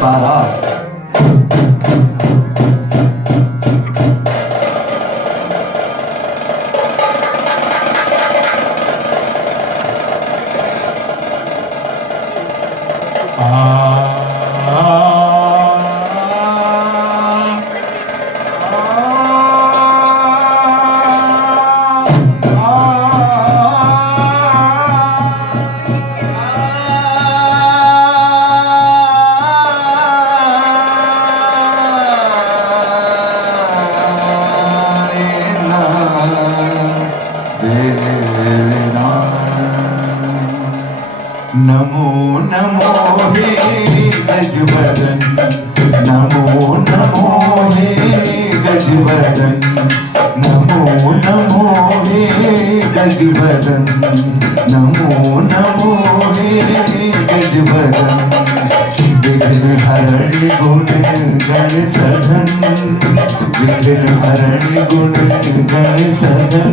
बारात। नमो नमो हे गजवदन, नमो नमो हे गजवदन, नमो नमो हे गजवदन, नमो नमो हे गजवदन। विघ्न हरण गुण गण सघन, विघ्न हरण गुण गण सघन,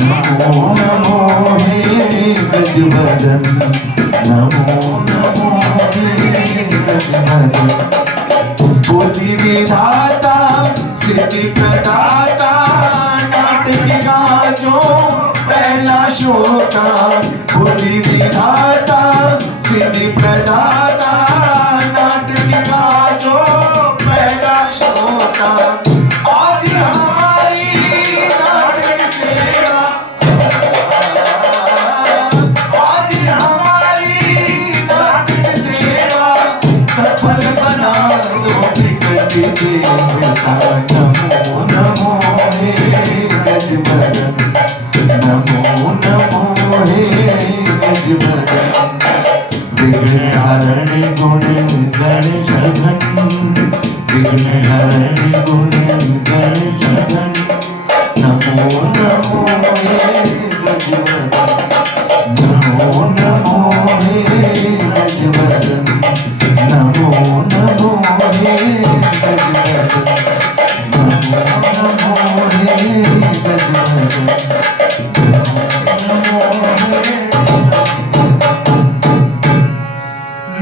नमो नमो हे गजवदन, नमो नमो हे गजवदन। बुद्धि विधाता सिद्धि प्रदाता, नाटक का जो पहला श्रोता। बुद्धि विधाता सिद्धि प्रदाता, नाटक का जो पहला श्रोता। आज हमारी नाटक सेवा, आज हमारी नाटक सेवा सफल बना दो टिकट देवता। नमो नमो हे गजवदन, नमो नमो हे गजवदन। विघ्न हरण गुण गण सघन, विघ्न हरण गुण गण सघन, नमो नमो हे गजवदन, नमो नमो हे गजवदन, नमो नमो हे गजवदन, नमो नमो हे गजवदन, नमो हे।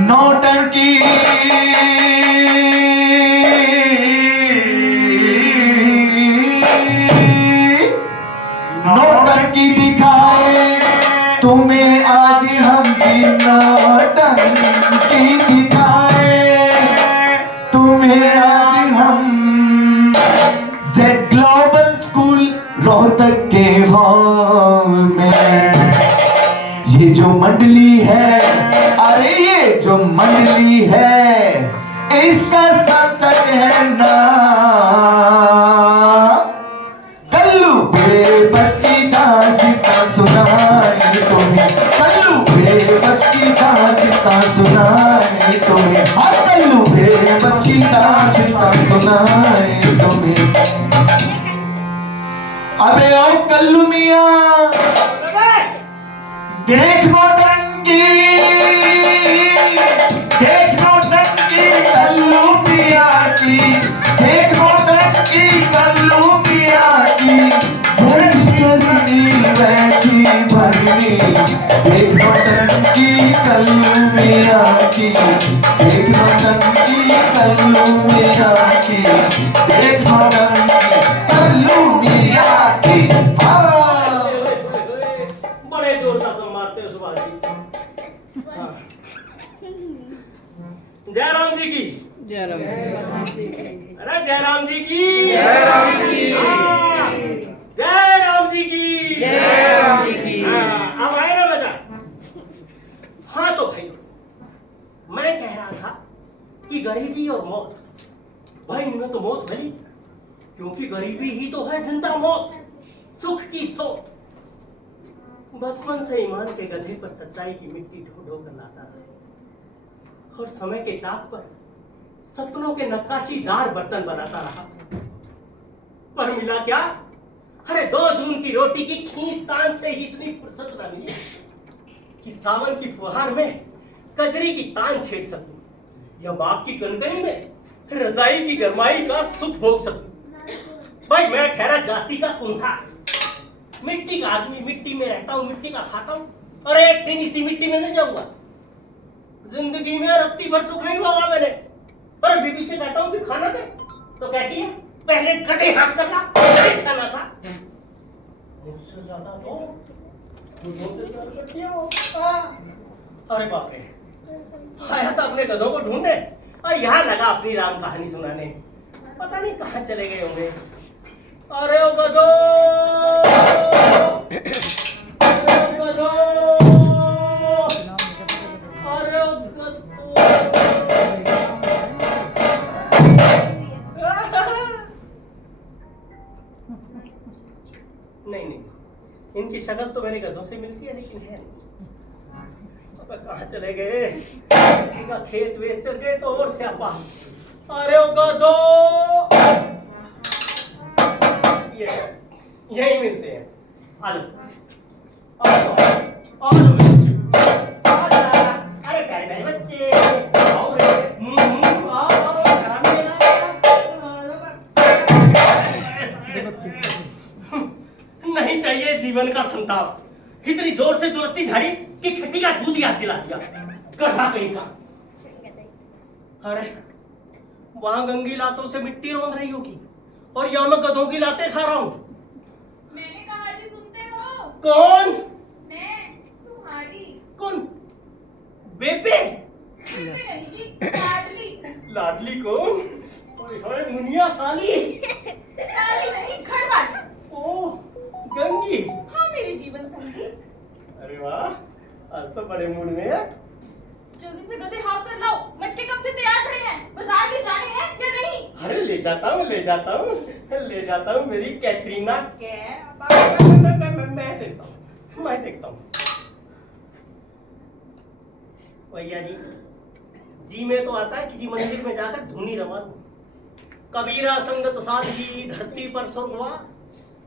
नौटंकी नौटंकी दिखाए तुम्हें आज हम की, नौटंकी दिखाए तुम्हें आज हम। जेड ग्लोबल स्कूल रोहतक के हॉल में ये जो मंडली है, अरे ये जो मंडली है, इसका सब तक है ना। कल्लू बेबस की दास्तां सुनाए तुम्हें, कल्लू बेबस की दास्तां सुनाए तुम्हें, हर कल्लू बेबस की दास्तां सुनाए तुम्हें। अबे ओ कल्लू मियां देख नौटंकी, देख नौटंकी कल्लू मिया की, देख नौटंकी कल्लू मिया की। वैसी करनी वैसी भरनी, देख नौटंकी कल्लू मिया की, देख नौटंकी कल्लू मिया की, देख नौटंकी कल्लू मिया की। बड़े जोर का मारते हो सुभाष जी। हाँ। जयराम जी की, जयराम जी की, अरे जयराम जी की, जयराम जी हाँ, जयराम जी की, जयराम जी की। हाँ, अब आए ना बजा। हाँ तो भाई मैं कह रहा था कि गरीबी और मौत, भाई इनमें तो मौत भली, क्योंकि गरीबी ही तो है जिंदा मौत, सुख की सोच। बचपन से ईमान के गधे पर सच्चाई की मिट्टी ढो ढो कर लाता रहा, और समय के चाक पर सपनों के नक्काशीदार बर्तन बनाता रहा। पर मिला क्या? अरे 2 जून की रोटी की खींचतान से ही इतनी फुर्सत न मिली कि सावन की फुहार में कजरी की तान छेड़ सकूं, या बाप की कनकनी में रजाई की गरमाई का सुख भोग सकूं। भाई मैं खैरा जाति का कुंठा, मिट्टी का आदमी, मिट्टी में रहता हूँ, मिट्टी का खाता हूँ, और एक दिन इसी मिट्टी में नहीं जाऊंगा। जिंदगी में रत्ती भर सुख नहीं होगा मैंने। से कहता हूँ कि खाना दे तो कहती है पहले गधे हाथ करना फिर खाना खा। मुझसे ज्यादा तो गधों से प्यार करती है वो। अरे बाप रे, आया था अपने गधों को ढूंढने और यहाँ लगा अपनी राम कहानी सुनाने। पता नहीं कहाँ चले गए होंगे। अरे ओ गधो, अरे ओ गधो, अरे ओ गधो। नहीं नहीं, इनकी शक्ल तो मेरे गधों से मिलती है लेकिन है नहीं। अब कहाँ चले गए? किसी का खेत वेत चल गए तो और स्यापा। अरे ओ गधो, ये यही मिलते हैं। आ जाओ, आ जाओ, आ जाओ मेरे बच्चे, आ जा। अरे प्यारे प्यारे बच्चे, आओ रे, आओ, आराम से नहीं चाहिए जीवन का संताप। इतनी जोर से दुलत्ती झाड़ी कि छठी का दूध याद दिला दिया। गधा कहीं का। अरे वहां गंगी लातों से मिट्टी रोंद रही होगी और यहाँ मैं गधों की लातें खा रहा हूँ। मैंने कहा जी, सुनते हो? कौन? मैं तुम्हारी कौन? बेबे? बेबे नहीं जी, लाडली। लाडली कौन? ओए होए, मुनिया साली। साली नहीं, घरवाली। ओ गंगी। हाँ, मेरे जीवन संगी। अरे वाह, आज तो बड़े मूड में है। जल्दी से गधे हाथ कर लाओ। मटके कब से तैयार खड़े हैं? बाजार ले जाने हैं या नहीं? अरे ले जाता हूँ, ले जाता हूँ, ले जाता हूँ। मेरी कैटरीना के मैं देखता हूँ। भैया जी, जी में तो आता है किसी मंदिर में जाकर धुनी रमा दूं। कबीरा संगत सादगी, धरती पर स्वर्गवास,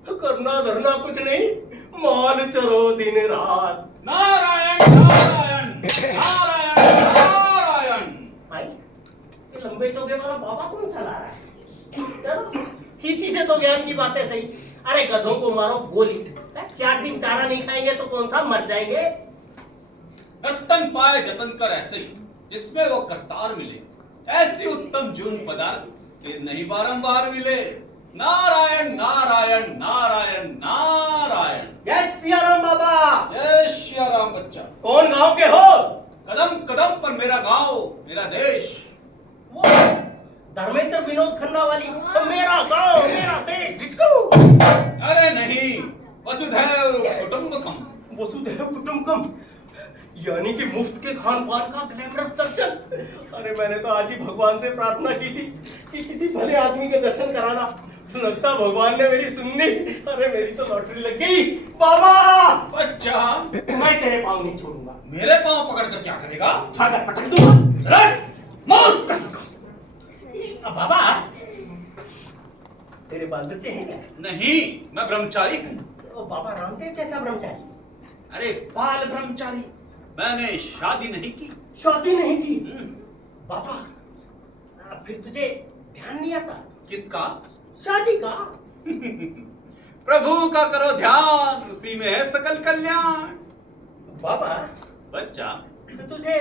करना धरना कुछ नहीं, मान चरो दिन रात। नारायण नारायण नारायण नारायण। भाई ये लंबे चौके वाला बाबा कौन चला रहा है? चलो किसी से तो ज्ञान की बातें सही। अरे गधों को मारो गोली, 4 दिन चारा नहीं खाएंगे तो कौन सा मर जाएंगे। रतन पाए जतन कर ऐसे ही, जिसमें वो करतार मिले, ऐसी उत्तम जून पदार्थ के नहीं बारंबार मिले। नारायण नारायण नारायण नारायण। जय सिया राम बाबा। जय श्री राम बच्चा। कौन गांव के हो? कदम कदम पर मेरा गांव, मेरा देश। वो धर्मेंद्र विनोद खन्ना वाली मेरा गांव मेरा देश जिसको। अरे नहीं, वसुधैव कुटुंबकम। वसुधैव कुटुंबकम, यानी कि मुफ्त के खान पान का ग्लैमरस दर्शन। अरे मैंने तो आज ही भगवान से प्रार्थना की थी कि किसी भले आदमी के दर्शन कराना। लगता भगवान ने मेरी सुननी। अरे मेरी तो लॉटरी लग गई। बाबा बच्चा, मैं तेरे पाँव नहीं छोड़ूंगा। मेरे पांव पकड़कर क्या करेगा? उठाकर पटक दूंगा। मौत कर दूंगा। अब बाबा, तेरे बाल बच्चे हैं क्या? नहीं, मैं ब्रह्मचारी हूँ। ओ बाबा रामदेव जैसा ब्रह्मचारी? अरे बाल ब्रह्मचारी, मैंने शादी नहीं की। शादी नहीं की? हम्म, बाबा फिर तुझे ध्यान नहीं आता किसका? शादी का? प्रभु का करो ध्यान, उसी में है सकल कल्याण। बाबा बच्चा, फिर तुझे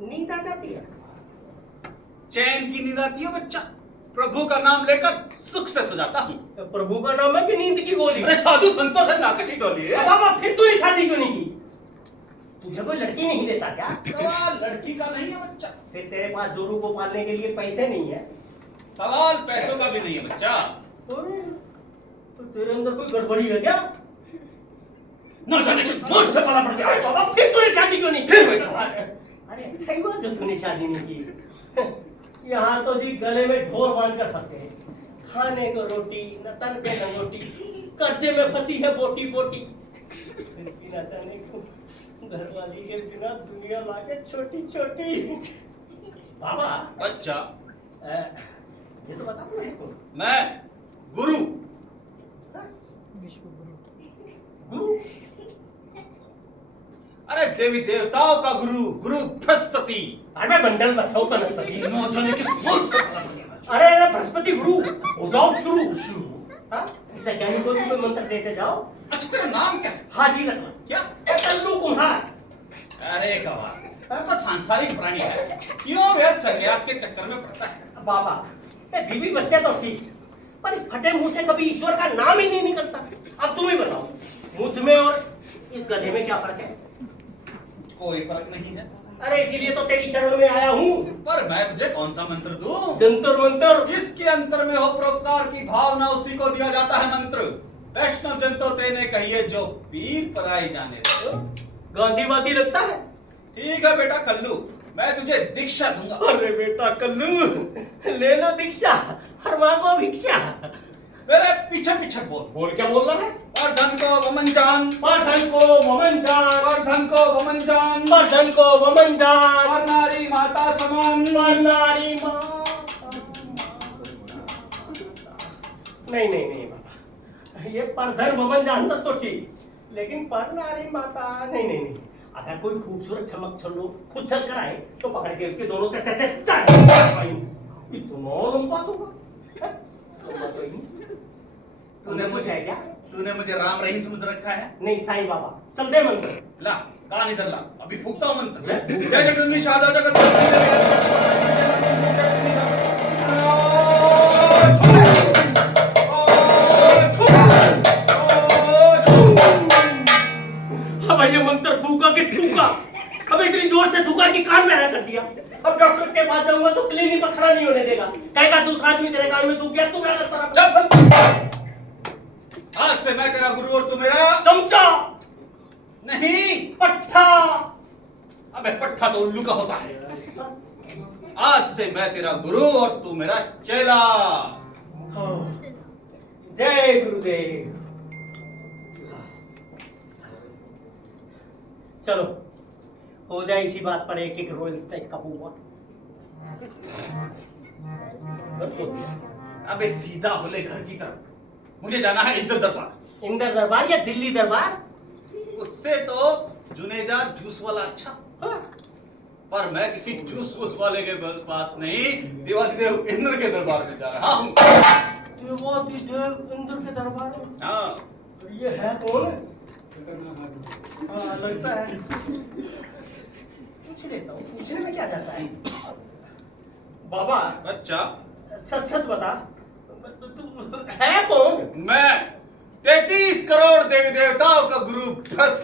नींद आ जाती है? चैन की नींद आती है बच्चा। प्रभु का नाम लेकर सुख से सो जाता हूँ। तो प्रभु का नाम है कि नींद की गोली? अरे साधु संतों से नाकटी डोली है। बाबा फिर तूने शादी क्यों नहीं की? तुझे कोई लड़की नहीं देता क्या? सवाल लड़की का नहीं है बच्चा। फिर तेरे पास जोरू को पालने के लिए पैसे नहीं है? सवाल पैसों का भी नहीं है बच्चा। तो तेरे अंदर कोई गड़बड़ी है क्या? न जाने किस मूर्ख से पाला पड़ गया। अरे बाबा फिर तूने शादी क्यों नहीं? फिर वही सवाल है। अरे अच्छा ही हुआ जो तूने शादी नहीं की। यहाँ तो जी गले में ढोर बांध कर फंस गए। खाने को रोटी न तन पे न रोटी, कर्जे में फंसी है बोटी बोटी। न जाने को घरवाली के बिना दुनिया लागे छोटी छोटी। बाबा बच्चा, ये तो बता दो कौन? मैं गुरु। गुरु? अरे देवी देवताओं का गुरु, गुरु बृहस्पति। अरे बंडल मत हो बनस्पति। न जाने किस मूर्ख से पाला पड़ गया। अरे बृहस्पति गुरु हो जाओ शुरू शुरू। हाँ इसे ज्ञानी को भी कोई मंत्र देते जाओ। अच्छा तेरा नाम क्या है? हाजी रखना क्या? कल्लू कुम्हार। अरे गवाह, तो सांसारिक प्राणी है, क्यों व्यर्थ संन्यास के चक्कर में पड़ता है? बाबा, ये बीवी बच्चे तो ठीक, पर इस फटे मुंह से कभी ईश्वर का नाम ही नहीं निकलता। अब तुम ही बताओ, मुझ में और इस गधे में क्या फर्क है? कोई फर्क नहीं है। अरे इसीलिए तो तेरी शरण में आया हूँ। पर मैं तुझे कौन सा मंत्र दूं? जंतर मंतर। जिसके अंतर में हो परोपकार की भावना, उसी को दिया जाता है मंत्र। वैष्णव जन तो तेने कहिए, जो पीर पराई जाने दो। गांधीवादी लगता है। ठीक है बेटा कल्लू, मैं तुझे दीक्षा दूंगा। अरे बेटा कल्लू, ले लो दीक्षा और मांगो भिक्षा। मेरे पीछे पीछे बोल। बोल क्या बोलना है? और धन को वमन जान, और धन को वमन जान, और धन को वमन जान, और धन को वमन जान, और नारी माता समान, और नारी माँ। नहीं नहीं नहीं बाबा, ये पर धन वमन जान तक तो ठीक, लेकिन पर नारी माता नहीं नहीं नहीं। अगर कोई खूबसूरत चमक छल्लो खुद चल कर आए तो पकड़ के उसके दोनों इतना लंबा होगा। तूने मुझे राम रहीम समझ रखा है? नहीं साईं बाबा, चल दे मंत्र। ला कान इधर ला, अभी फूकता हूँ मंत्र। जय जगदम्बी शारदा जगत अब ये मंत्र फूका कि थूका, अब इतनी जोर से थूका कि कान में आया कर दिया। अब डॉक्टर के पास जाऊंगा तो क्लिनिक पर खड़ा नहीं होने देगा, कहेगा दूसरा आदमी तेरे कान में थूक गया, तू क्या करता रहा? आज से मैं तेरा गुरु और तू मेरा चमचा नहीं, पट्टा। अबे पट्टा तो उल्लू का होता है। आज से मैं तेरा गुरु और तू मेरा चेला। जय गुरुदेव। चलो हो जाए इसी बात पर एक एक रोयल स्टेक का हुआ। अबे सीधा बोले घर की तरफ, मुझे जाना है इंद्र दरबार। इंद्र दरबार या दिल्ली दरबार? उससे तो जुनेजा जूस वाला अच्छा। हाँ। पर मैं किसी जूस वूस वाले के पास नहीं, देवादिदेव इंद्र के दरबार में जा रहा हूँ। देवादिदेव इंद्र के दरबार में? हाँ। और ये है कौन? हाँ लगता है। पूछ लेता हूँ, पूछने में क्या जाता है? बाबा अच्छा, सच सच बता, तू है कौन? मैं 33 करोड़ देवी देवताओं का गुरु भ्रष्ट।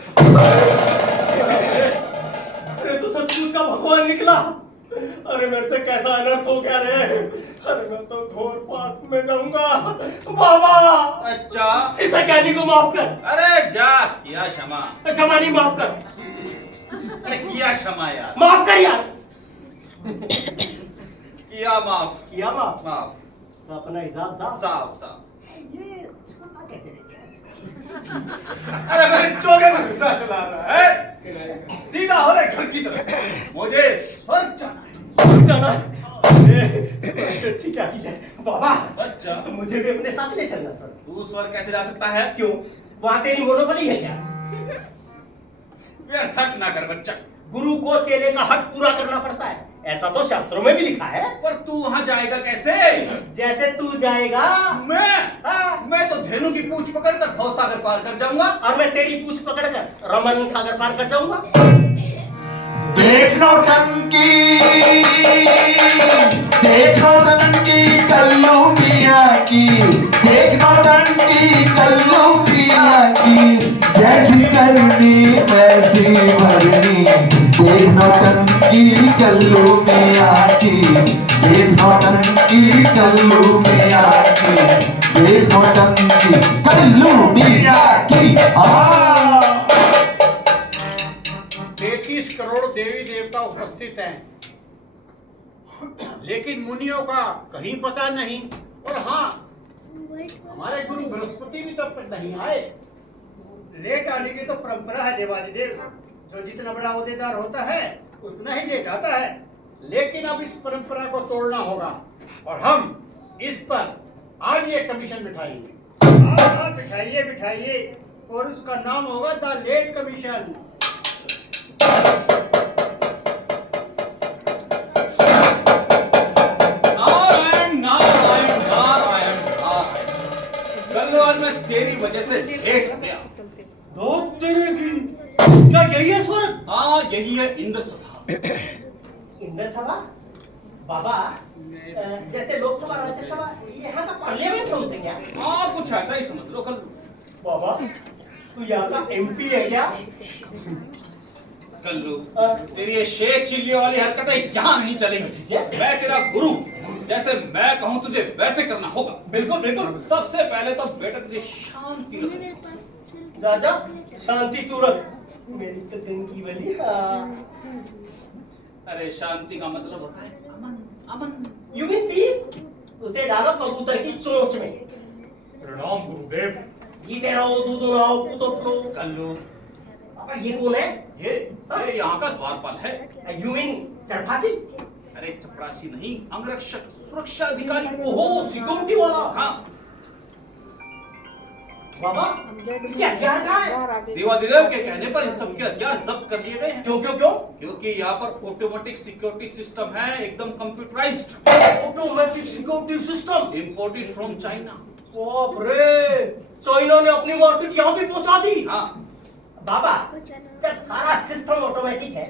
अरे तू सचमुच का भगवान निकला। अरे मेरे से कैसा अनर्थ हो गया रे। अरे मैं तो घोर पाप में जाऊंगा बाबा। अच्छा, इसे कहने को माफ कर। अरे जा, किया क्षमा। क्षमा नहीं, माफ कर। अरे किया क्षमा यार, माफ कर यार। किया माफ, किया माफ। माफ, तो अपना हिसाब साफ। साफ साफ। ये छोटा कैसे नहीं? अरे मेरे चोगे में घुसा चला रहा है। सीधा हो रहा है घर की तरफ, मुझे स्वर्ग जाना है। स्वर्ग जाना है? अच्छी क्या चीज है बाबा। अच्छा, तो मुझे भी अपने साथ ले चलना सर। तू स्वर्ग कैसे जा सकता है? क्यों, वहां तेरी मोनोपोली है क्या? व्यर्थ हट ना कर बच्चा। गुरु को चेले का हक पूरा करना पड़ता है, ऐसा तो शास्त्रों में भी लिखा है। पर तू वहां जाएगा कैसे? जैसे तू जाएगा मैं तो धेनु की पूंछ पकड़कर भव सागर पार कर जाऊंगा। और मैं तेरी पूंछ पकड़कर रमन सागर पार कर जाऊंगा। देख नौटंकी, देख नौटंकी कल्लू मियां की, देख नौटंकी कल्लू मियां की, जैसी करनी वैसी भरनी। देख नौटंकी कल्लू मियां की, देख नौटंकी कल्लू मियां की, देख नौटंकी कल्लू मियां की। 33 करोड़ देवी देवता उपस्थित हैं, लेकिन मुनियों का कहीं पता नहीं। और हाँ, हमारे गुरु बृहस्पति भी तब तक नहीं आए। लेट आने की तो परंपरा है देवादिदेव, जो जितना बड़ा ओहदेदार होता है उतना ही लेट आता है। लेकिन अब इस परंपरा को तोड़ना होगा और हम इस पर आज ये कमीशन बिठाएंगे। हाँ, बिठाइए बिठाइए, और उसका नाम होगा the late commission. Narayan Narayan Narayan Narayan. कल आज मैं तेरी वजह से लेट हो गया। क्या यही है स्वर्ग? हाँ, यही है इंद्र सभा। इंद्र सभा बाबा जैसे लोकसभा राज्यसभा यहाँ का पार्लियामेंट हाउस है क्या? हाँ कुछ ऐसा ही समझ लो। कल बाबा तू यहाँ का एमपी है क्या? कल्लू तेरी ये शेख चिल्ली वाली हरकतें यहाँ नहीं चलेंगी। मैं तेरा गुरु, जैसे मैं कहूँ तुझे वैसे करना होगा। बिल्कुल बिल्कुल। सबसे पहले तो बेटा तुझे शांति रखो। राजा शांति तू रख, मेरी तो दिन की बली। अरे शांति का मतलब होता है अमन। अमन यू मीन पीस? उसे डालो कबूतर की चोंच में। प्रणाम गुरुदेव। जीते रहो, दूध उड़ाओ, पूतो फुलो। कल्लू पापा ये कौन है? ये यहाँ का द्वारपाल है। यू मीन चरफासी? अरे चपरासी नहीं, अंगरक्षक, सुरक्षा अधिकारी। ओहो सिक्योरिटी वाला। हाँ बाबा इसके हथियार कहाँ है? देवादिदेव के कहने पर इन सबके हथियार जब्त कर लिए गए हैं। क्यों क्यों क्यों? क्योंकि यहाँ पर ऑटोमेटिक सिक्योरिटी सिस्टम है, एकदम computerised, automatic security system imported from China. बाप रे, चाइना ने अपनी मार्केट यहाँ भी पहुँचा दी। हाँ बाबा जब सारा सिस्टम ऑटोमेटिक है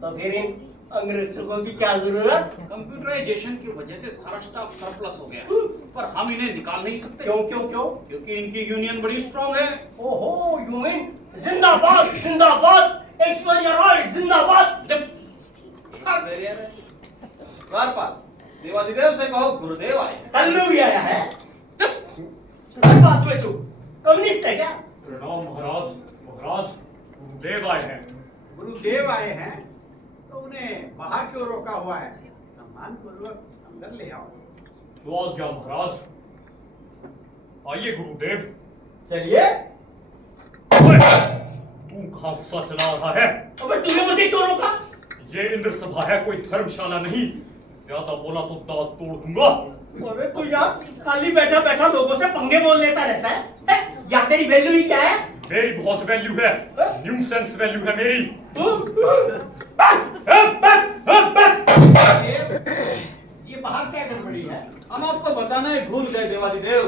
तो फिर इन अंग्रेजों की क्या जरूरत? कंप्यूटराइजेशन की वजह से सारा स्टाफ सरप्लस हो गया, पर हम इन्हें निकाल नहीं सकते। क्यों क्यों क्यों? क्योंकि इनकी यूनियन बड़ी स्ट्रांग है। ओहो यू मीन जिंदाबाद जिंदाबाद ऐश्वर्या राय जिंदाबाद। द्वारपाल देवादिदेव से कहो गुरुदेव आए। कल्लू भी आया है। बात में चुप, कम्युनिस्ट है क्या? प्रणाम महाराज। महाराज गुरुदेव आए हैं। गुरुदेव आए हैं तो उन्हें बाहर क्यों रोका हुआ है? सम्मान पूर्वक अंदर ले आओ। जो आज्ञा महाराज। आइए गुरुदेव। चलिए। ओए, तू कहाँ गुस्सा चला रहा है? अबे तूने मुझे क्यों रोका? ये इंद्र सभा है, कोई धर्मशाला नहीं। ज्यादा बोला तो दांत तोड़ दूंगा। अबे तू यार खाली बैठा बैठा लोगों से पंगे बोल लेता रहता है। या तेरी वैल्यू ही क्या है? मेरी बहुत वैल्यू है, न्यूसेंस वैल्यू है मेरी। ये बाहर क्या गड़बड़ी है? हम आपको बताना ही भूल गए देवादिदेव,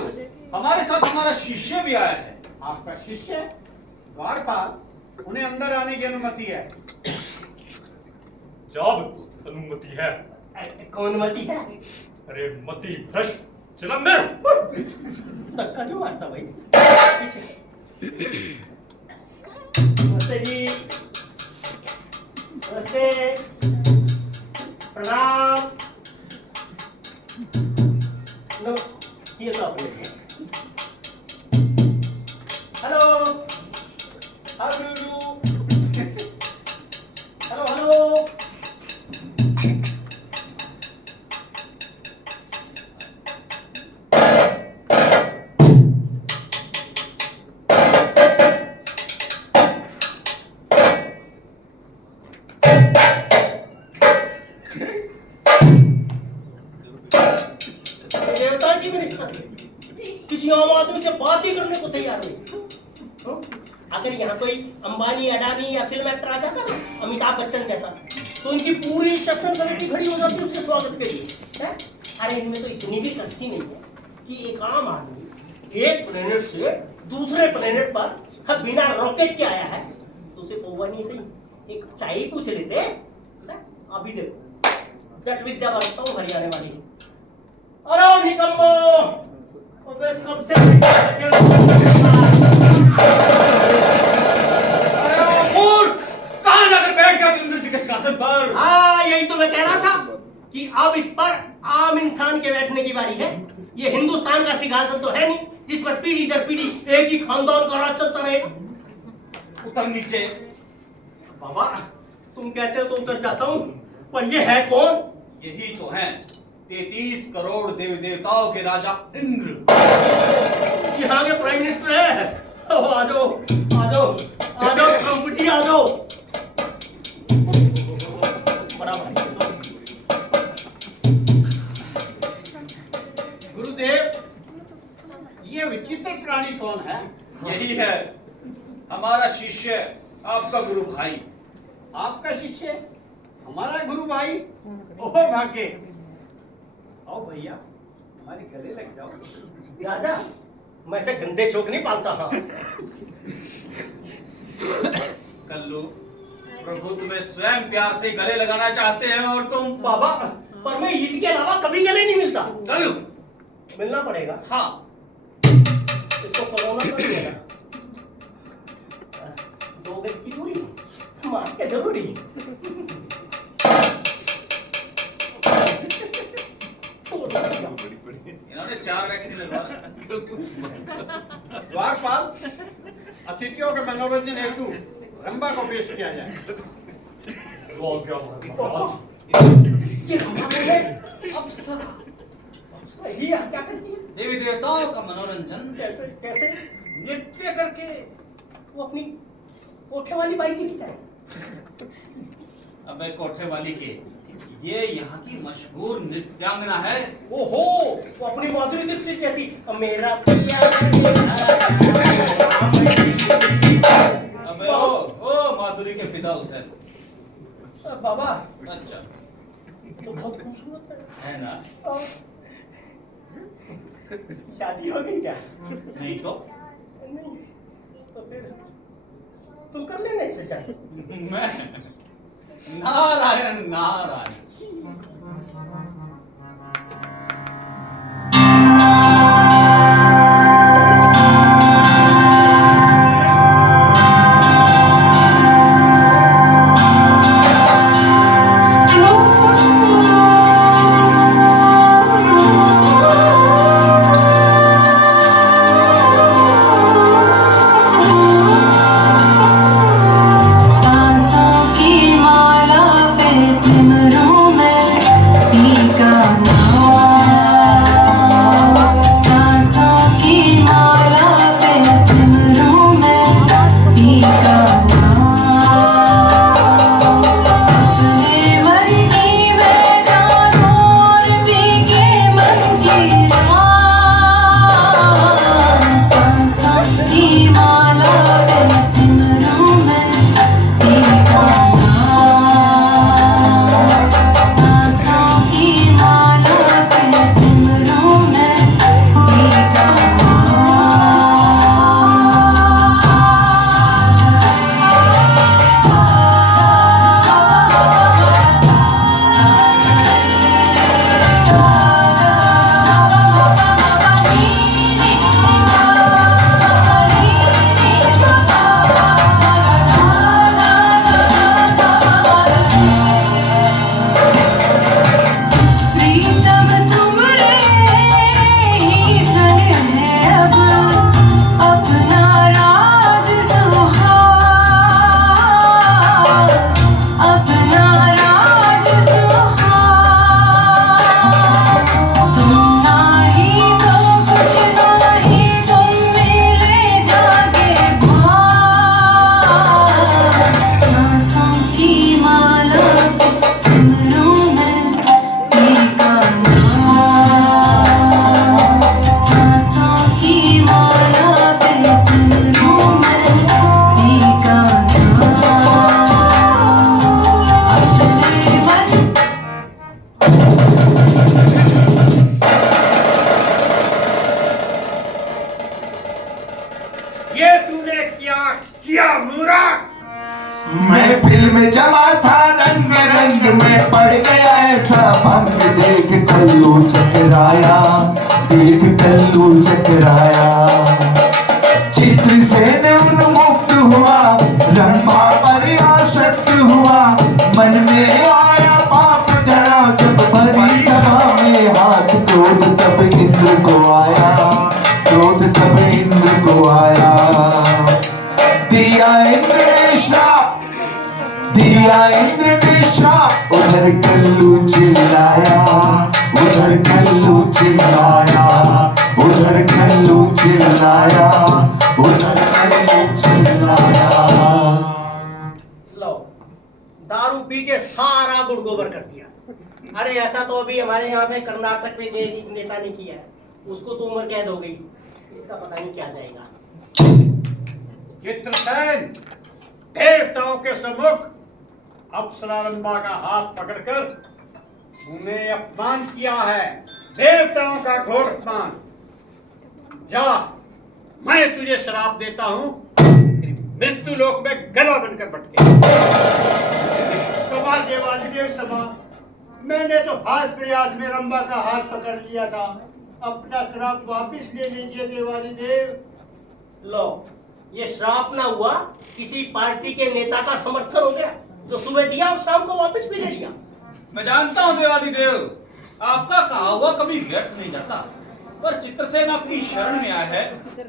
हमारे साथ हमारा शिष्य भी आया है। आपका शिष्य द्वारपाल, उन्हें अंदर आने की अनुमति है। जब अनुमति है। कौन मती है? अरे मती भ्रष्ट, चल अंदर। धक्का क्यों मारता भाई? नमस्ते जी। नमस्ते। प्रणाम। नो ये तो अपने hello how do you do? Hello hello. देवता की मिनिस्टर किसी आम आदमी से बात ही करने को तैयार नहीं। अगर यहाँ कोई अंबानी अडानी या फिल्म एक्टर आ जाता ना, अमिताभ बच्चन जैसा, तो इनकी पूरी सेक्शन कमेटी खड़ी हो जाती उसके स्वागत के लिए। अरे इनमें तो इतनी भी कर्सी नहीं है कि एक आम आदमी एक प्लेनेट से दूसरे प्लेनेट पर बिना रॉकेट के आया है तो उसे पौवा नहीं सही एक चाय ही पूछ लेते। अभी देखो जट विद्या बरतता हूँ हरियाणा वाली। अरे निकम्मो, अबे कब से कहाँ जाकर बैठ गया इंद्र जी के सिंहासन पर? हाँ यही तो मैं कह रहा था कि अब इस पर आम इंसान के बैठने की बारी है। ये हिंदुस्तान का सिंहासन तो है नहीं जिस पर पीढ़ी दर पीढ़ी एक ही खानदान का राज चलता रहेगा। उतर नीचे। बाबा तुम कहते हो तो उतर जाता हूँ, पर ये है कौन? यही तो है 33 करोड़ देवी देवताओं के राजा इंद्र। यहाँ के प्राइम मिनिस्टर है। तो आ जाओ आ जाओ आ जाओ ट्रम्प जी आ जाओ। बड़ा भारी है। गुरुदेव, ये विचित्र प्राणी कौन है? यही है हमारा शिष्य, आपका गुरु भाई। आपका शिष्य हमारा गुरु भाई? ओह भाग्य। आओ भैया हमारे गले लग जाओ। राजा मैं ऐसे गंदे शौक नहीं पालता। हाँ कल्लू प्रभु तुम्हें स्वयं प्यार से गले लगाना चाहते हैं और तुम बाबा, पर मैं ईद के अलावा कभी गले नहीं मिलता। क्यों? मिलना पड़ेगा। हाँ, इसको कोरोना तो नहीं है ना? 2 गज की दूरी मार के जरूरी। इन्होंने 4 वैक्सीन लगवा द्वारपाल, अतिथियों के मनोरंजन हेतु रंभा को पेश किया जाए। तो क्या महाराज? ये हमारे अप्सरा। अप्सरा ये क्या करती है? देवी देवताओं का मनोरंजन कैसे कैसे? नृत्य करके। वो अपनी कोठे वाली बाई जी की तरह। अबे कोठे वाली के, ये यहाँ की मशहूर नृत्यांगना है। ओहो, वो अपनी माधुरी दीक्षित कैसी? मेरा पिया अबे ओ माधुरी के फिदा हुसैन। बाबा, अच्छा तो बहुत खूबसूरत है ना? है। शादी हो गई क्या? नहीं तो नहीं, तो फिर तू कर लेना इससे शादी। मैं नारायण नारायण। सांसों की माला पे सिमरूं मैं पी का नाम। सांसों की माला पे सिमरूं मैं पी का नाम। अपने वर्गी में जानूं और पी के मन की राम। सांसों की माला पे सिमरूं मैं पी का नाम। सांसों की माला पे सिमरूं मैं पी का प्रीतम तुमरे ही संग है अब अपना राज सुहाग। अपना राज सुहाग। तुम नाही तो कुछ नाही, तुम मिले जाके भाग। सांसों की माला पे सिमरूं मैं पी का नाम। सांसों की माला पे सिमरूं मैं पी का नाम। अपने मन ये तूने क्या किया मूर्ख? महफिल में जमा था रंग रंग में पड़ गया ऐसा भंग। देख कल्लू चकराया, देख कल्लू चकराया। चित्रसेन उन्मुक्त हुआ, रंभा पर आसक्त हुआ। मन में आया पाप धरा, जब भरी सभा में हाथ। क्रोध तब इंद्र को आया, क्रोध तब इंद्र को आया। दिया इंद्र ने श्राप, दिया इंद्र ने श्राप। उधर कल्लू चिल्लाया, उधर कल्लू चिल्लाया। उधर कल्लू चिल्लाया, उधर कल्लू चिल्लाया। लो, दारू पी के सारा गुड़ गोबर कर दिया। अरे ऐसा तो अभी हमारे यहाँ पे कर्नाटक में एक नेता ने किया है। उसको तो उम्र कैद हो गई। इसका पता नहीं क्या जाएगा। चित्रसेन, देवताओं के सम्मुख अप्सरा रंभा का हाथ पकड़कर तूने अपमान किया है। देवताओं का घोर अपमान। जा, मैं तुझे श्राप देता हूँ, तेरी मृत्यु लोक में गला बनकर भटके। सभा देवाधिदेव सभा, मैंने तो हास प्रयास में रंभा का हाथ पकड़ लिया था। अपना श्राप वापिस ले लीजिए देवाधिदेव। लो, ये श्राप ना हुआ, किसी पार्टी के नेता का समर्थन हो गया, जो सुबह दिया और शाम को वापस भी ले लिया। मैं जानता हूँ देवादिदेव, आपका कहा हुआ कभी व्यर्थ नहीं जाता, पर चित्रसेन आपकी शरण में आया है,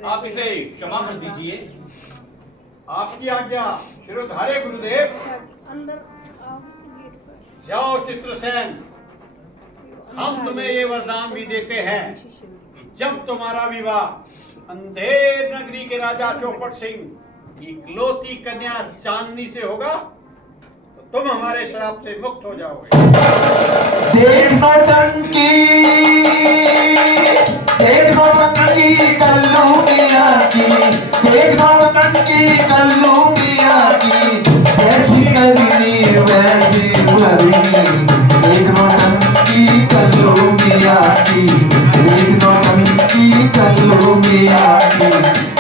आप इसे क्षमा कर दीजिए। आपकी आज्ञा शिरोधार्य गुरुदेव। जाओ चित्रसेन, हम तुम्हें ये वरदान भी देते हैं कि जब तुम्हारा विवाह अंधेर नगरी के राजा चौपट सिंह की इकलौती कन्या चांदनी से होगा तो तुम हमारे श्राप से मुक्त हो जाओगे। देख नौटंकी, देख नौटंकी कल्लू मिया की, देख नौटंकी कल्लू मिया की, जैसी करनी वैसी भरनी। देख नौटंकी कल्लू मिया की, देख नौटंकी कल्लू मिया की,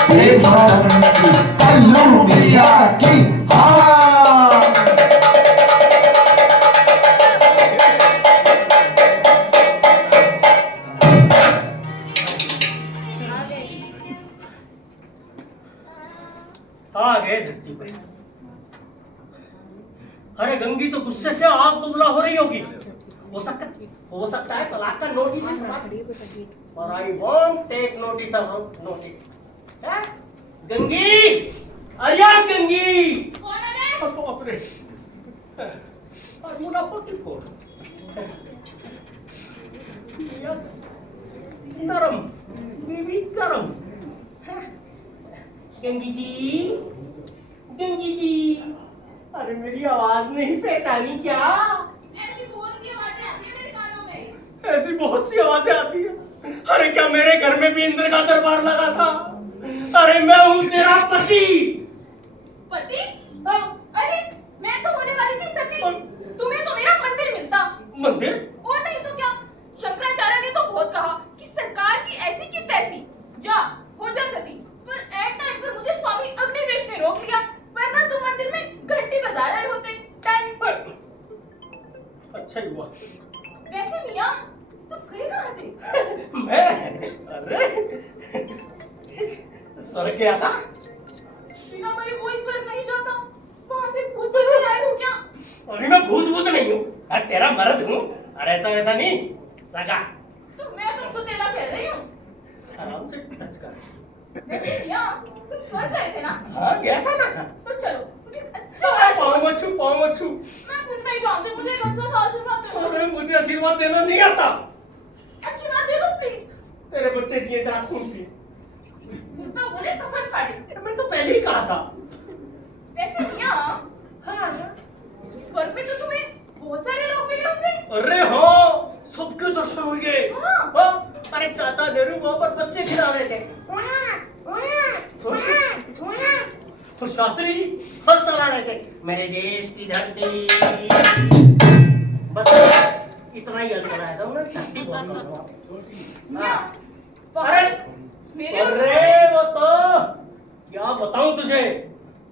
देख नौटंकी कल्लू मिया की। हाँ, आ गए धरती पर। अरे गंगी तो गुस्से से आग दुबला हो रही होगी। हो सकता है तलाक का नोटिस ही छपा दे। और I won't take notice of notice. Gangi, अरे गंगी। कौन है रे? बाप रे, और मुनाफा की फोड़। नरम, बीबी गरम। गंगी जी, गंगी जी, अरे मेरी आवाज नहीं पहचानी क्या? ऐसी बहुत सी आवाजें आती है मेरे कानों में। ऐसी बहुत सी आवाजें आती है। अरे क्या मेरे घर में भी इंद्र का दरबार लगा था? अरे मैं हूँ तेरा पति। पति? हाँ। अरे मैं तो होने वाली थी सती। तुम्हें तो मेरा मंदिर मिलता। मंदिर? और नहीं तो क्या, शंकराचार्य ने तो बहुत कहा कि सरकार की ऐसी की तैसी, जा हो जा सती। पर एट टाइम पर मुझे स्वामी अग्निवेश ने रोक लिया, वरना तुम मंदिर में घंटी बजा रहे होते। टाइम पर। अच्छा ही हुआ। वैसे मियां, तुम गए कहाँ थे? मैं, अरे स्वर्ग गया था। बिना मरे कोई स्वर्ग नहीं जाता। वहाँ से भूत बन के आए हो क्या? अरे मैं भूत भूत नहीं हूँ, तेरा मर्द हूँ। अरे ऐसा वैसा नहीं, सगा। तो मैं तुमको तेला कह रही हूँ। आराम से टच कर। वैसे मियां, तुम स्वर्ग गए थे ना? हाँ गया था ना। तो चलो, मुझे अच्छा पाँव मत छू, पाँव मत छू। मैं कुछ नहीं जानती, मुझे एक अच्छा सा आशीर्वाद दे दो। अरे मुझे आशीर्वाद देना नहीं आता। आशीर्वाद दे दो प्लीज। तेरे बच्चे जिए तेरा खून पिए। मुझसे बोले कसम फाड़ी। मैं तो पहले ही कहा था। वैसे मियां, हाँ। स्वर्ग में तो तुम्हें बहुत सारे लोग मिले होंगे। अरे हाँ, सबके दर्शन हुए। हाँ। हाँ, अरे चाचा नेहरू वहाँ पर बच्चे खिला रहे थे। और शास्त्री हल चला रहे थे। मेरे देश की धरती, बस इतना ही हल चलाया था उन्होंने। धरती बहुत। मियां, अरे मेरे अरे वो तो क्या बताऊं तुझे,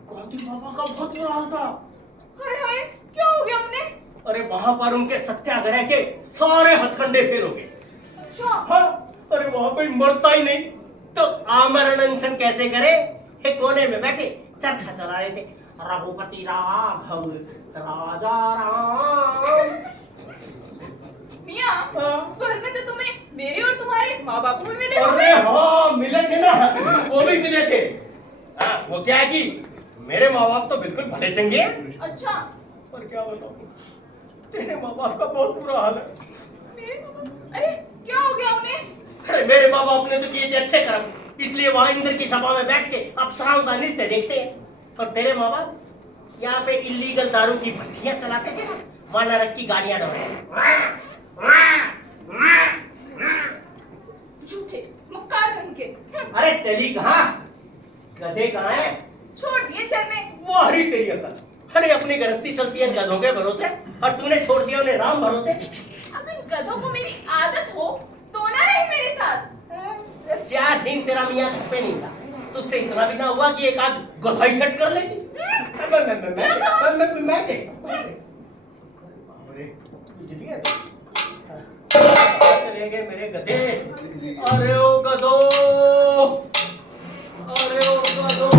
गांधी बाबा का बहुत बुरा हाल था। हाय हाय, क्या हो गया उन्हें? अरे वहां पर उनके सत्याग्रह के सारे हथकंडे फेल हो गए। अच्छा। हाँ, अरे वहां पे मरता ही नहीं तो आमरण अनशन कैसे करे? एक कोने में बैठे चरखा चला रहे थे। रघुपति राघव राजा राम। मियां, हाँ। स्वर्ग में तो तुम्हें मेरे और तुम्हारे माँ बाप में मिले अरे होंगे। हाँ, मिले थे ना, वो भी मिले थे। हाँ, वो क्या है कि मेरे माँ बाप तो बिल्कुल भले चंगे हैं। अच्छा, पर क्या बताऊं, तेरे माँ बाप का बहुत बुरा हाल है। मेरे माँ बाप, अरे क्या हो गया उन्हें? अरे मेरे माँ बाप ने तो किए थे अच्छे कर्म, इसलिए वहां इंद्र की सभा में बैठ के अप्सराओं का नृत्य देखते हैं। और तेरे माँ बाप यहाँ पे इलीगल दारू की भट्टियां चलाते थे ना, वहां नरक की गाड़ियां दौड़े। झूठे मक्कार कहीं के। अरे चली कहाँ, गधे कहाँ है? छोड़ दिए चलने। वो हरी तेरी अकल। अरे अपनी गृहस्थी चलती है गधों के भरोसे, और तूने छोड़ दिया उन्हें राम भरोसे। अब इन गधों को मेरी आदत हो तो ना रहे मेरे साथ। 4 दिन तेरा मियाँ घर पे नहीं था, तुझसे इतना भी ना हुआ कि एक आध गोथाई सेट कर लेती? मैं देखता हूँ। अरे, बिजली है तो। कहाँ चले गए मेरे गधे? अरे ओ गधो, अरे ओ गधो,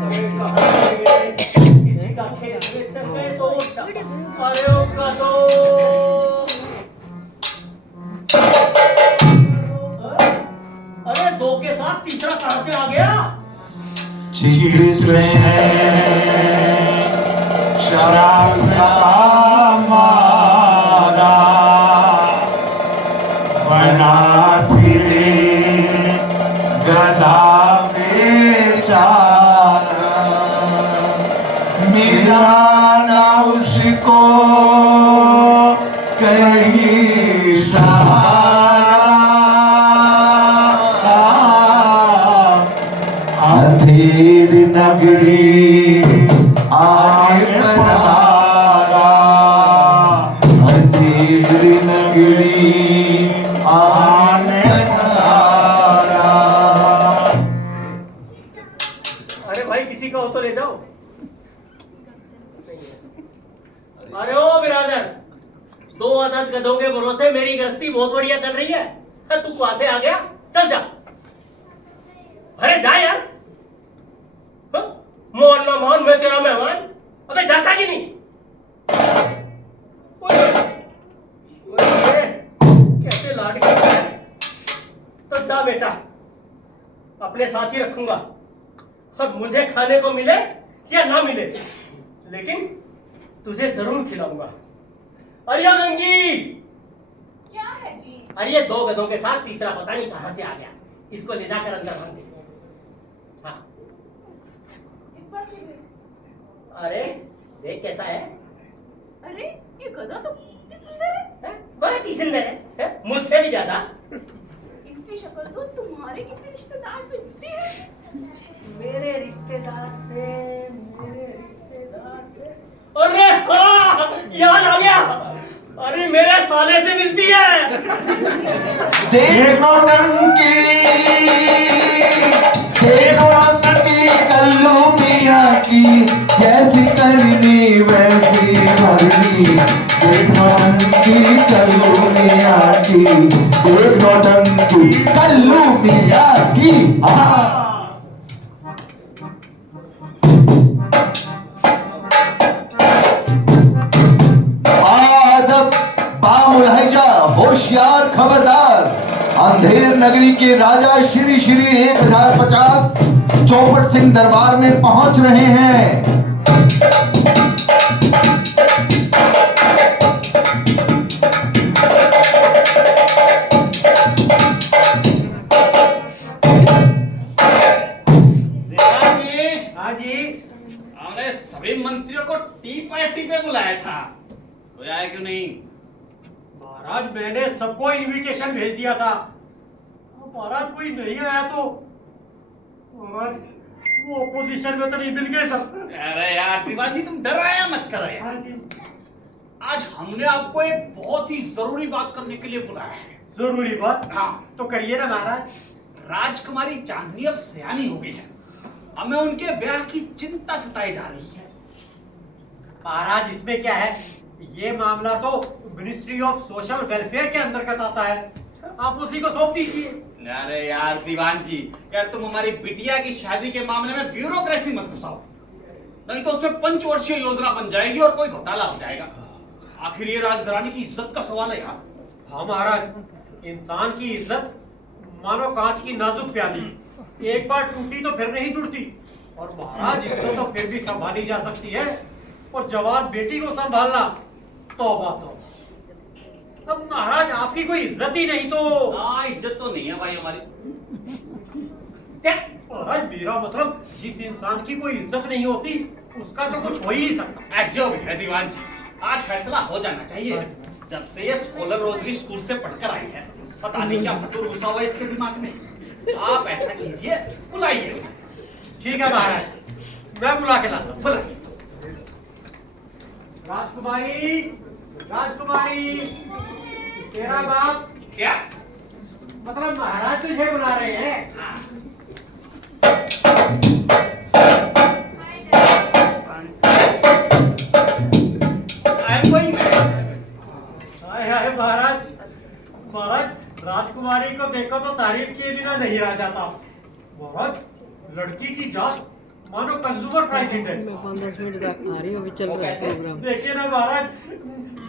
अरे कहाँ चले गए? किसी का खेत में चल गए तो अरे ओ गधो। अरे दो के साथ तीसरा कहाँ से आ गया? चित्र से शराब का मारा बना फिरे गधा बेचारा, मिला ना उसको कहीं सहारा, अंधेर नगरी आने पधारा, अंधेर नगरी आने पधारा। अरे भाई किसी का हो तो ले जाओ। अरे ओ बिरादर, दो आदत गधों के भरोसे मेरी गृहस्थी बहुत बढ़िया चल रही है। तू कहां से आ गया? चल जा। अरे जा यार। मोहन ना मोहन, मैं तेरा मेहमान। अबे जाता कि नहीं? कैसे लाड करता है। तो जा बेटा, अपने साथ ही रखूंगा और मुझे खाने को मिले या ना मिले, लेकिन तुझे जरूर खिलाऊंगा। अरे गंगी, क्या है जी? अरे ये दो गधों के साथ तीसरा पता नहीं कहां से आ गया। इसको ले जाकर अंदर बांध दे। हाँ। इस बार फिर गई। अरे देख कैसा है। अरे ये गधा तो कितनी सुंदर है। बहुत ही सुंदर है, मुझसे भी ज्यादा। इसकी शक्ल तो तुम्हारे किसी रिश्तेदार से मिलती है। मेरे रिश्तेदार से, मेरे रिश्तेदार से। अरे हाँ, याद आ गया। अरे मेरे साले से मिलती है। देख नौटंकी, देख नौटंकी कल्लू मियां की, जैसी करनी वैसी भरनी। देख नौटंकी कल्लू मियां की, देख नौटंकी कल्लू मियां की। हाँ होशियार खबरदार, अंधेर नगरी के राजा श्री श्री 1050 चौपट सिंह दरबार में पहुंच रहे हैं। हाँ जी, हमने सभी मंत्रियों को टी पार्टी पे बुलाया था, कोई आया क्यों नहीं? महाराज मैंने सबको इनविटेशन भेज दिया था। महाराज कोई नहीं आया तो महाराज वो अपोजिशन में तो नहीं मिल गए सब। अरे यार दीवान जी, तुम डराया मत करो यार। हाँ जी, आज हमने आपको एक बहुत ही जरूरी बात करने के लिए बुलाया है। जरूरी बात? हाँ, तो करिए ना महाराज। राजकुमारी चांदनी अब सयानी हो गई है, हमें उनके ब्याह की चिंता सताई जा रही है। महाराज इसमें क्या है, ये मामला तो मिनिस्ट्री ऑफ सोशल वेलफेयर के अंतर्गत आता है, आप उसी को सौंप दीजिए। अरे यार दीवान जी, यार तुम हमारी बिटिया की शादी के मामले में ब्यूरोक्रेसी मत घुसाओ, नहीं तो उसमें पंचवर्षीय योजना बन जाएगी और कोई घोटाला हो जाएगा। आखिर ये राजघराने की इज्जत का सवाल है यार। हाँ महाराज, इंसान की इज्जत मानो कांच की नाजुक प्याली, एक बार टूटी तो फिर नहीं जुड़ती। और महाराज इसको तो फिर भी संभाली जा सकती है, और जवान बेटी को संभालना तौबा तौबा। तब महाराज आपकी कोई इज्जत ही नहीं तो? हाँ, इज्जत तो नहीं है भाई हमारी। क्या महाराज, मेरा मतलब जिस इंसान की कोई इज्जत नहीं होती उसका तो कुछ हो ही नहीं सकता। जो भी है दीवान जी, आज फैसला हो जाना चाहिए। जब से ये स्कॉलर रोजरी स्कूल से पढ़कर आई है, पता नहीं क्या फतूर घुसा हुआ है इसके दिमाग में। आप ऐसा कीजिए, बुलाइए। ठीक है महाराज, मैं बुला के लाता हूँ। बुलाइए। राजकुमारी, राजकुमारी, तेरा बाप। क्या? मतलब महाराज तुझे बुला रहे हैं। आई एम गोइंग हाय हाय महाराज, महाराज राजकुमारी को देखो तो तारीफ किए बिना नहीं रह जाता। महाराज लड़की की जात मानो कंज्यूमर प्राइस इंडेक्स। मैं 5-10 मिनट आ रही हूँ, अभी चल रहा है प्रोग्राम। देखिए ना महाराज,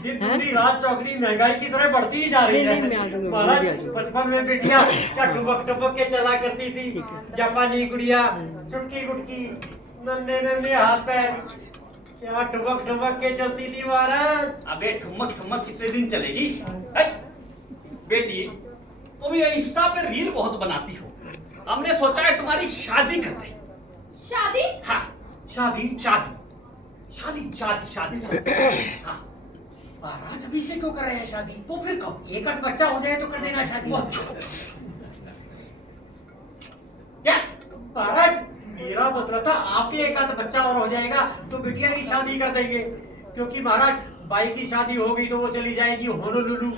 दिन दूनी रात चौगनी महंगाई की तरह बढ़ती ही जा रही नहीं, है। मैं आ जाऊंगा, महाराज मैं भी आ जाऊंगा। बचपन में बिटिया क्या टुबक टुबक के चला करती थी, ठीक है। जापानी गुड़िया, चुटकी गुटकी, नन्हे नन्हे हाथ पैर, क्या टुबक टुबक के चलती थी महाराज। अबे ठुमक ठुमक कितने दिन चलेगी? हट! बेटी तुम ये इंस्टा पे रील बहुत बनाती हो, हमने सोचा है तुम्हारी शादी कर दे। शादी? हाँ शादी शादी शादी शादी शादी हाँ महाराज अभी से क्यों कर रहे हैं शादी? तो फिर कब? एक आध बच्चा हो जाए तो कर देना शादी। क्या? महाराज मेरा मतलब था आपके एक आध बच्चा और हो जाएगा तो बिटिया की शादी कर देंगे, क्योंकि महाराज बाई की शादी हो गई तो वो चली जाएगी होनोलुलु,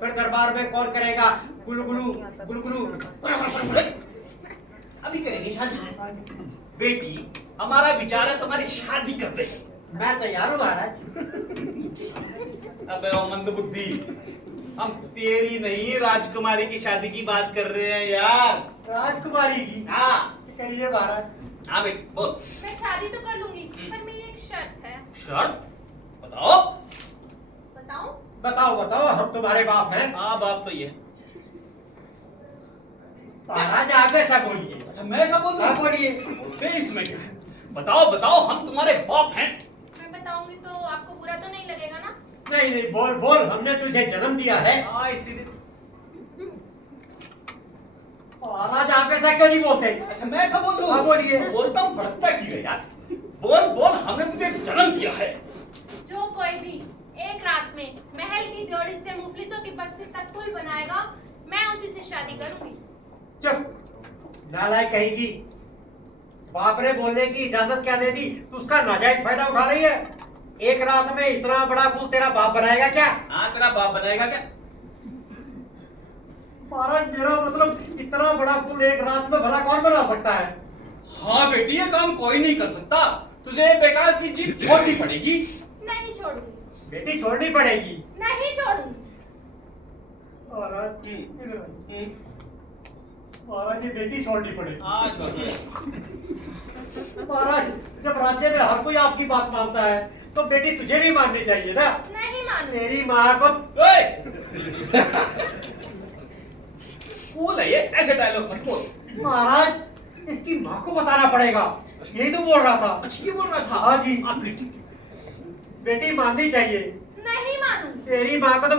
फिर दरबार में कौन करेगा गुलगुलू गुलगुलू। अभी करेंगे शादी। बेटी हमारा विचार है तुम्हारी शादी कर दे। मैं तैयार हूँ महाराज। अबे ओ मंदबुद्धि, हम तेरी नहीं राजकुमारी की शादी की बात कर रहे हैं यार। राजकुमारी की? हाँ करिए महाराज। हाँ बेटी बोल। मैं शादी तो कर लूंगी, पर मेरी एक शर्त है। शर्त? बताओ। बताऊं? बताओ बताओ, हम तुम्हारे बाप हैं। हाँ बाप तो ये। महाराज आप ऐसा बोलिए। अच्छा मैं ऐसा बोल रहा आप हूँ? बोलिए। बोलते इसमें क्या है? बताओ बताओ, हम तुम्हारे बाप हैं। मैं बताऊंगी तो आपको बुरा तो नहीं लगेगा ना? नहीं नहीं, बोल बोल, हमने तुझे जन्म दिया है। हाँ इसीलिए। महाराज आप ऐसा क्यों नहीं बोलते? अच्छा मैं ऐसा बोल रहा हाँ, हूँ? बोलिए। बोलता हूँ, भड़कता क्यों है यार? बोल बोल, हमने तुझे जन्म दिया है। जो कोई भी एक रात में महल की ड्योढ़ी से मुफलिसों की बस्ती तक पुल बनाएगा, मैं उसी से शादी करूंगी। चुप, नालायक कहेगी। बाप ने बोलने की इजाजत क्या दे दी, तू उसका नाजायज फायदा उठा रही है। एक रात में इतना बड़ा पुल तेरा बाप बनाएगा क्या? हाँ तेरा बाप बनाएगा क्या? महाराज मेरा मतलब इतना बड़ा पुल एक रात में भला कौन बना सकता है? हाँ बेटी ये काम कोई नहीं कर सकता, तुझे बेकार की चीज छोड़नी पड़ेगी। नहीं छोड़ूंगी। बेटी छोड़नी पड़ेगी। नहीं छोड़ूंगी। महाराज महाराज ये बेटी छोड़नी पड़ेगी। आज महाराज जब राज्य में हर कोई आपकी बात मानता है तो बेटी तुझे भी माननी चाहिए ना। नहीं मानूंगी। तेरी माँ को स्कूल है ये, ऐसे डायलॉग मत बोल। महाराज इसकी माँ को बताना पड़ेगा, यही तो बोल रहा था। अच्छा ये बोल रहा था? हाँ जी। आप फिर ठीक है। बेटी माननी चाहिए। नहीं मानूंगी। तेरी माँ को तो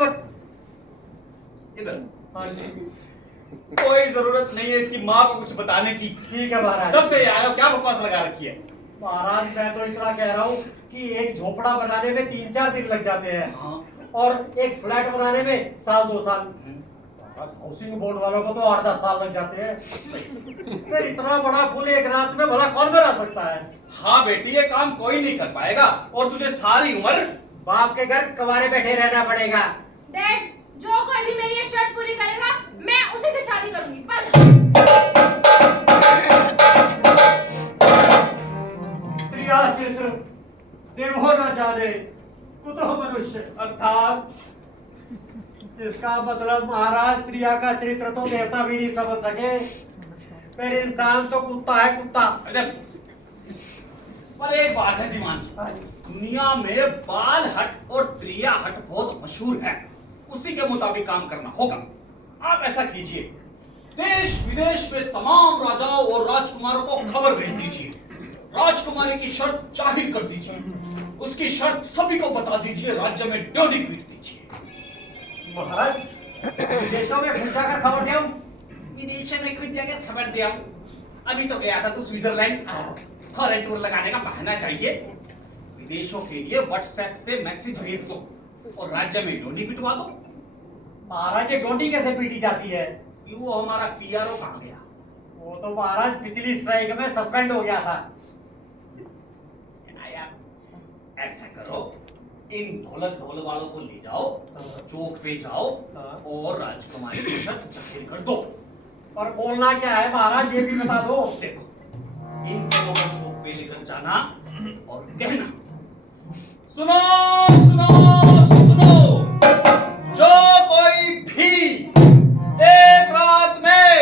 इधर हाँ जी। कोई जरूरत नहीं है इसकी माँ को कुछ बताने की। ठीक है महाराज। तब से आया हो, क्या बकवास लगा रखी है? महाराज मैं तो इतना कह रहा हूँ कि एक झोपड़ा बनाने में 3-4 दिन लग जाते हैं। हाँ। और एक फ्लैट बनाने में 1-2 साल। हाउसिंग बोर्ड वालों को तो 8-10 साल लग जाते हैं। फिर इतना बड़ा पुल एक रात में भला कौन बना सकता है? हाँ बेटी ये काम कोई नहीं कर पाएगा और तुझे सारी उम्र बाप के घर कवारे बैठे रहना पड़ेगा। डैड, जो कोई भी मेरी ये शर्त पूरी करेगा, मैं उसी से शादी करूंगी। बस। प्रिया चित्र निर्भो न जाने कुतो मनुष्य, अर्थात इसका मतलब महाराज प्रिया का चरित्र तो देवता भी नहीं समझ सके, फिर इंसान तो कुत्ता है कुत्ता। अरे पर एक बात है दीवान जी, दुनिया में बाल हट और प्रिया हट बहुत मशहूर है, उसी के मुताबिक काम करना होगा। आप ऐसा कीजिए, देश विदेश में तमाम राजाओं और राजकुमारों को खबर भेज दीजिए, राजकुमारी की शर्त जाहिर कर दीजिए, उसकी शर्त सभी को बता दीजिए, राज्य में ड्योढ़ी पीट दीजिए। महाराज विदेशों में घुस जाकर खबर दे, विदेशों में कुछ जगह खबर दिया। अभी तो गया था तू स्विट्जरलैंड, फॉरेन टूर लगाने का बहाना चाहिए। विदेशों के लिए व्हाट्सएप से मैसेज भेज दो और राज्य में ड्योढ़ी पिटवा दो। महाराज ये डोंडी कैसे पीटी जाती है? वो हमारा पीआरओ कहाँ गया? वो तो महाराज पिछली स्ट्राइक में सस्पेंड हो गया था। यार ऐसा करो, इन ढोलक ढोल वालों को ले जाओ, चौक पे जाओ और राजकुमारी की शर्त जाहिर कर दो। और बोलना क्या है महाराज, ये भी बता दो। देखो, इन दोनों को चौक पे लेकर जाना और कहना, सुनो सुनो सुनो, जो कोई भी एक रात में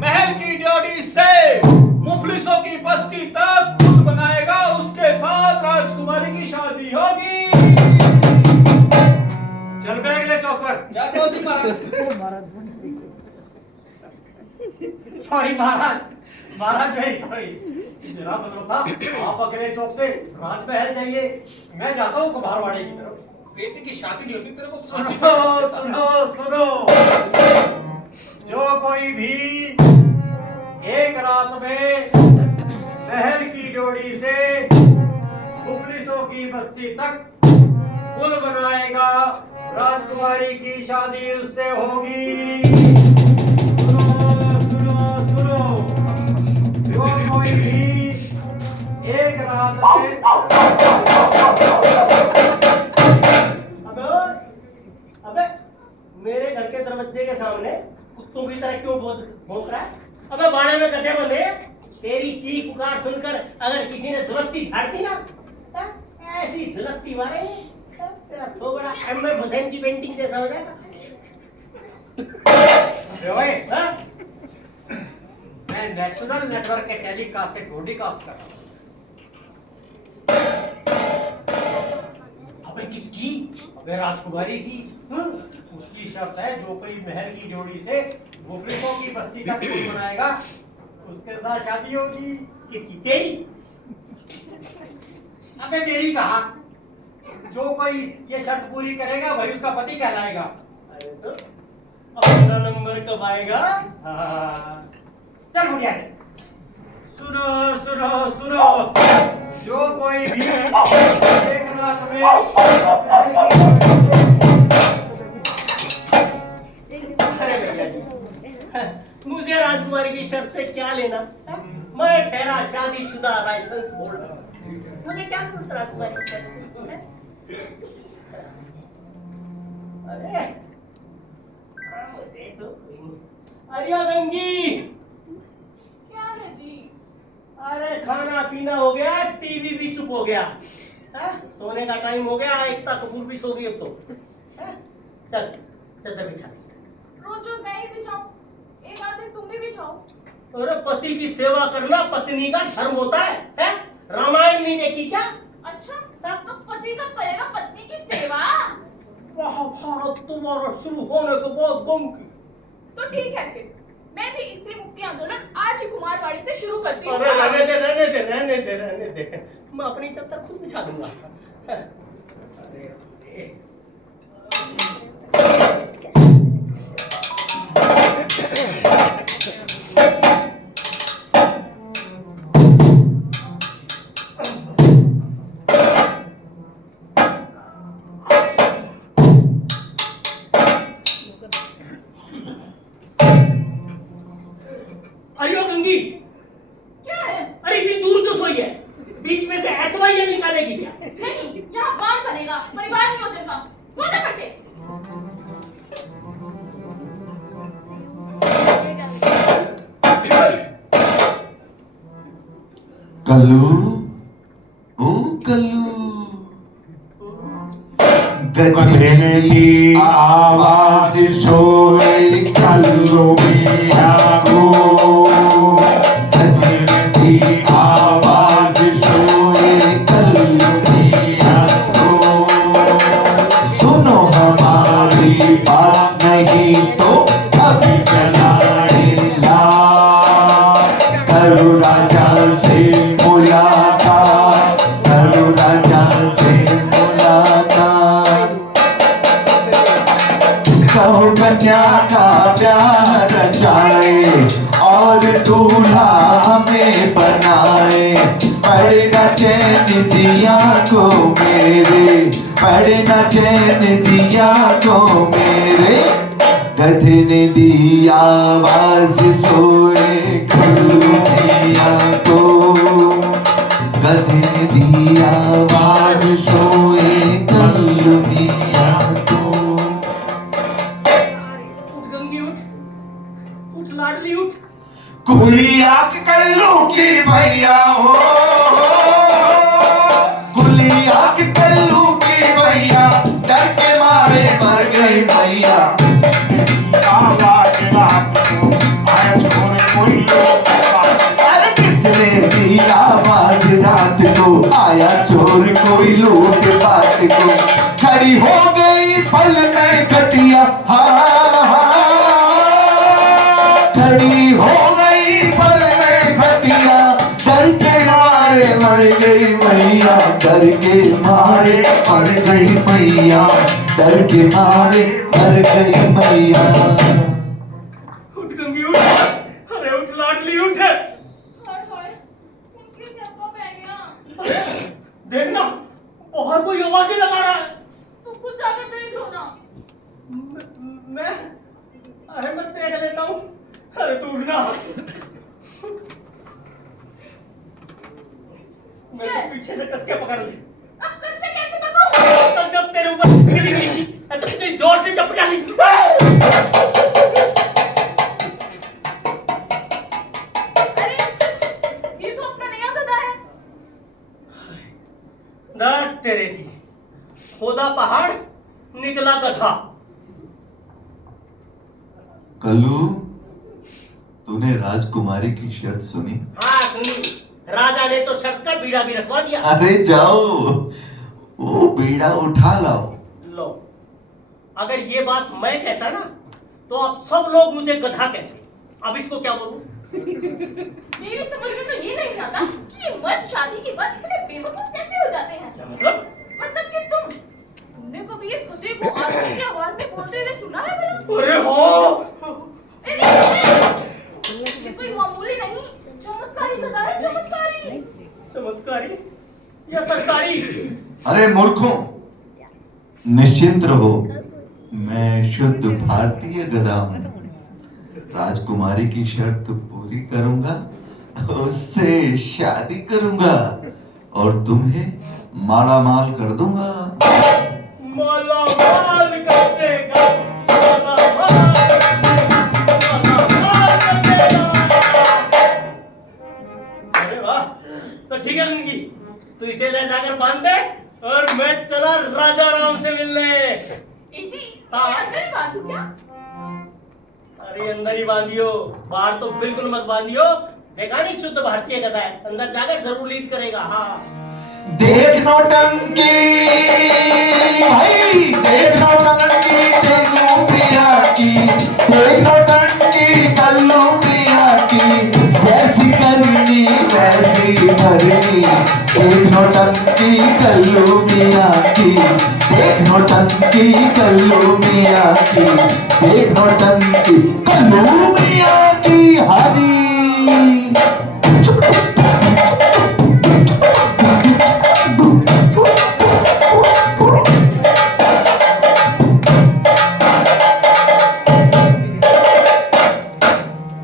महल की ड्योढ़ी से मुफलिसों की बस्ती तक पुल बनाएगा, उसके साथ राजकुमारी की शादी होगी। चल बे अगले चौक पर। क्या कहो जी महाराज? सॉरी महाराज, महाराज वेरी सॉरी, मेरा मतलब था आप अगले चौक से राजमहल जाइए, मैं जाता हूँ कुम्हारवाड़ी की तरफ। बेटे की शादी नहीं होती तेरे को? सुनो सुनो सुनो, जो कोई भी एक रात में महल की ड्योढ़ी से मुफलिसों की बस्ती तक पुल बनाएगा, राजकुमारी की शादी उससे होगी। सुनो सुनो सुनो, जो कोई भी एक रात में अबे मेरे घर के दरवाजे के सामने कुत्तों की तरह क्यों भौंक रहा है? अबे बाड़े में गधे बंधे, तेरी चीख पुकार सुनकर अगर किसी ने दुलत्ती झाड़ दी ना, ऐसी दुलत्ती मारे तेरा थोबड़ा एम.एफ. हुसैन की पेंटिंग जैसा हो जाएगा। हाँ? मैं नेशनल नेटवर्क के टेलीकास्ट से ब्रॉडकास्ट कर रहा हूँ। अबे किसकी? अबे राजकुमारी की। उसकी शर्त है, जो कोई महल की ड्योढ़ी से मुफलिसों की बस्ती तक पुल बनाएगा, उसके साथ शादी होगी। किसकी? तेरी? अबे मेरी कहा, जो कोई ये शर्त पूरी करेगा वही उसका पति कहलाएगा। अरे तो अपना नंबर कब आएगा? हाँ। चल बुढ़िया से। सुनो सुनो सुनो, जो कोई भी एक रात में अरे भैया जी, मुझे राजकुमारी की शर्त से क्या लेना? मैं ठहरा शादीशुदा लाइसेंस होल्डर, मुझे क्या जरूरत राजकुमारी की शर्त से? अरे मुझे तो अरे गंगी, क्या है जी? अरे खाना पीना हो गया, टीवी भी चुप हो गया, सोने का टाइम हो गया, एकता कपूर भी सो गई अब तो। चल चद्दर बिछा। रोज रोज मैं ही बिछाऊं? एक आध तुम भी बिछाओ। अरे पति की सेवा करना पत्नी का धर्म होता है? रामायण नहीं देखी क्या? अच्छा, तो पति कब करेगा पत्नी की सेवा? महाभारत तुम्हारा शुरू होने के बाद गम की। तो ठीक है, फिर मैं भी स्त्री मुक्ति आंदोलन आज ही कुमारवाड़ी से शुरू करती हूँ। अरे रहने दे रहने दे रहने दे रहने दे, मैं अपनी चद्दर खुद बिछा दूंगा। अरे अरे गंगी, क्या है? अरे इतनी दूर क्यों सोई है? बीच में से एसवाईएम निकालेगी क्या? नहीं, यहाँ बांध बनेगा परिवार नियोजन का। सो जा फटे। कल्लू, ओ कल्लू, गधे की आवाज सोए कल्लू मिया को, गधे की आवाज सोए कल्लू मिया को, सुनो हमारी बात नहीं तो अभी चलाएगा, करो राजा से मुलाकात, करो राजा से मुलाकात, कहो कन्या का प्यार रचाए और दूल्हा हमें बनाए, पड़े न चैन जिया को मेरे, पड़े न चैन जिया को मेरे, गधे ने दी आवाज सोए कल्लू मिया को, गधे ने दी आवाज सोए कल्लू गंगी उठ, उठ लाडली उठ। कुलिया के कल्लू की भैया हो, कुलिया के कल्लू की भैया, डर के मारे मर गई मैया। अरे किसने दी आवाज रात को, आया चोर कोई लूट पाट को, खड़ी हो गई पल में खटिया, खड़ी हो गई पल में खटिया, डर के मारे मर गई मैया, डर के मारे मर गई मैया, डर के मारे मर गई मैया। उठ गंगी उठ, अरे उठ लाडली उठ। हाय हाय, उनकी चप्पा पह गया। देखना बाहर कोई आवाज ही लगा रहा है। तू खुद जाकर देख लो ना। मैं अरे मैं देख लेता हूँ। अरे तू उठना, मैं तो पीछे से कस के पकड़ ली। अब कसते कैसे पकड़ूं? तब जब तेरे ऊपर गिरी गई थी, तो कितनी जोर से चपटा ली। अरे ये तो अपना नया गधा है। दर्द तेरे की, खोदा पहाड़ निकला गधा। कल्लू, तूने राजकुमारी की शर्त सुनी? हाँ सुनी, राजा ने तो शर्त का बीड़ा भी रखवा दिया। अरे जाओ, वो बीड़ा उठा लाओ। लो, अगर ये बात मैं कहता ना, तो आप सब लोग मुझे गधा कहते। अब इसको क्या बोलूं? मेरी समझ में तो ये नहीं आता कि ये मर्द शादी के बाद इतने बेवकूफ कैसे हो जाते हैं। क्या मतलब? मतलब कि तुमने कभी ये खुदे को आदमी की आवाज में बोलते हुए सुना है भला? अरे हो, ये कोई मामूली नहीं, चमत्कारी गधा है, चमत्कारी। चमत्कारी या सरकारी? अरे मूर्खों, निश्चिंत रहो, मैं शुद्ध भारतीय गधा हूँ। राजकुमारी की शर्त पूरी करूंगा, उससे शादी करूंगा और तुम्हें माला माल कर दूंगा। माला माल कर देगा, माला माल कर देगा। अरे वाह, तो ठीक है लंगी, तू इसे ले जाकर बांध दे और मैं चला राजा राम से मिलने। जी, हाँ। अंदर ही बांधू क्या? अरे अंदर ही बांधियो, बाहर तो बिल्कुल मत बांधियो। देखा नहीं, शुद्ध भारतीय गधा है, अंदर जाकर जरूर लीद करेगा। हाँ देख नौटंकी भाई, देख नौटंकी कल्लू पिया की, देख नौटंकी कल्लू पिया की, जैसी करनी वैसी भरनी। देख नौटंकी कल्लू मिया की, देख नौटंकी कल्लू मिया की, देख नौटंकी कल्लू मिया की। हाजी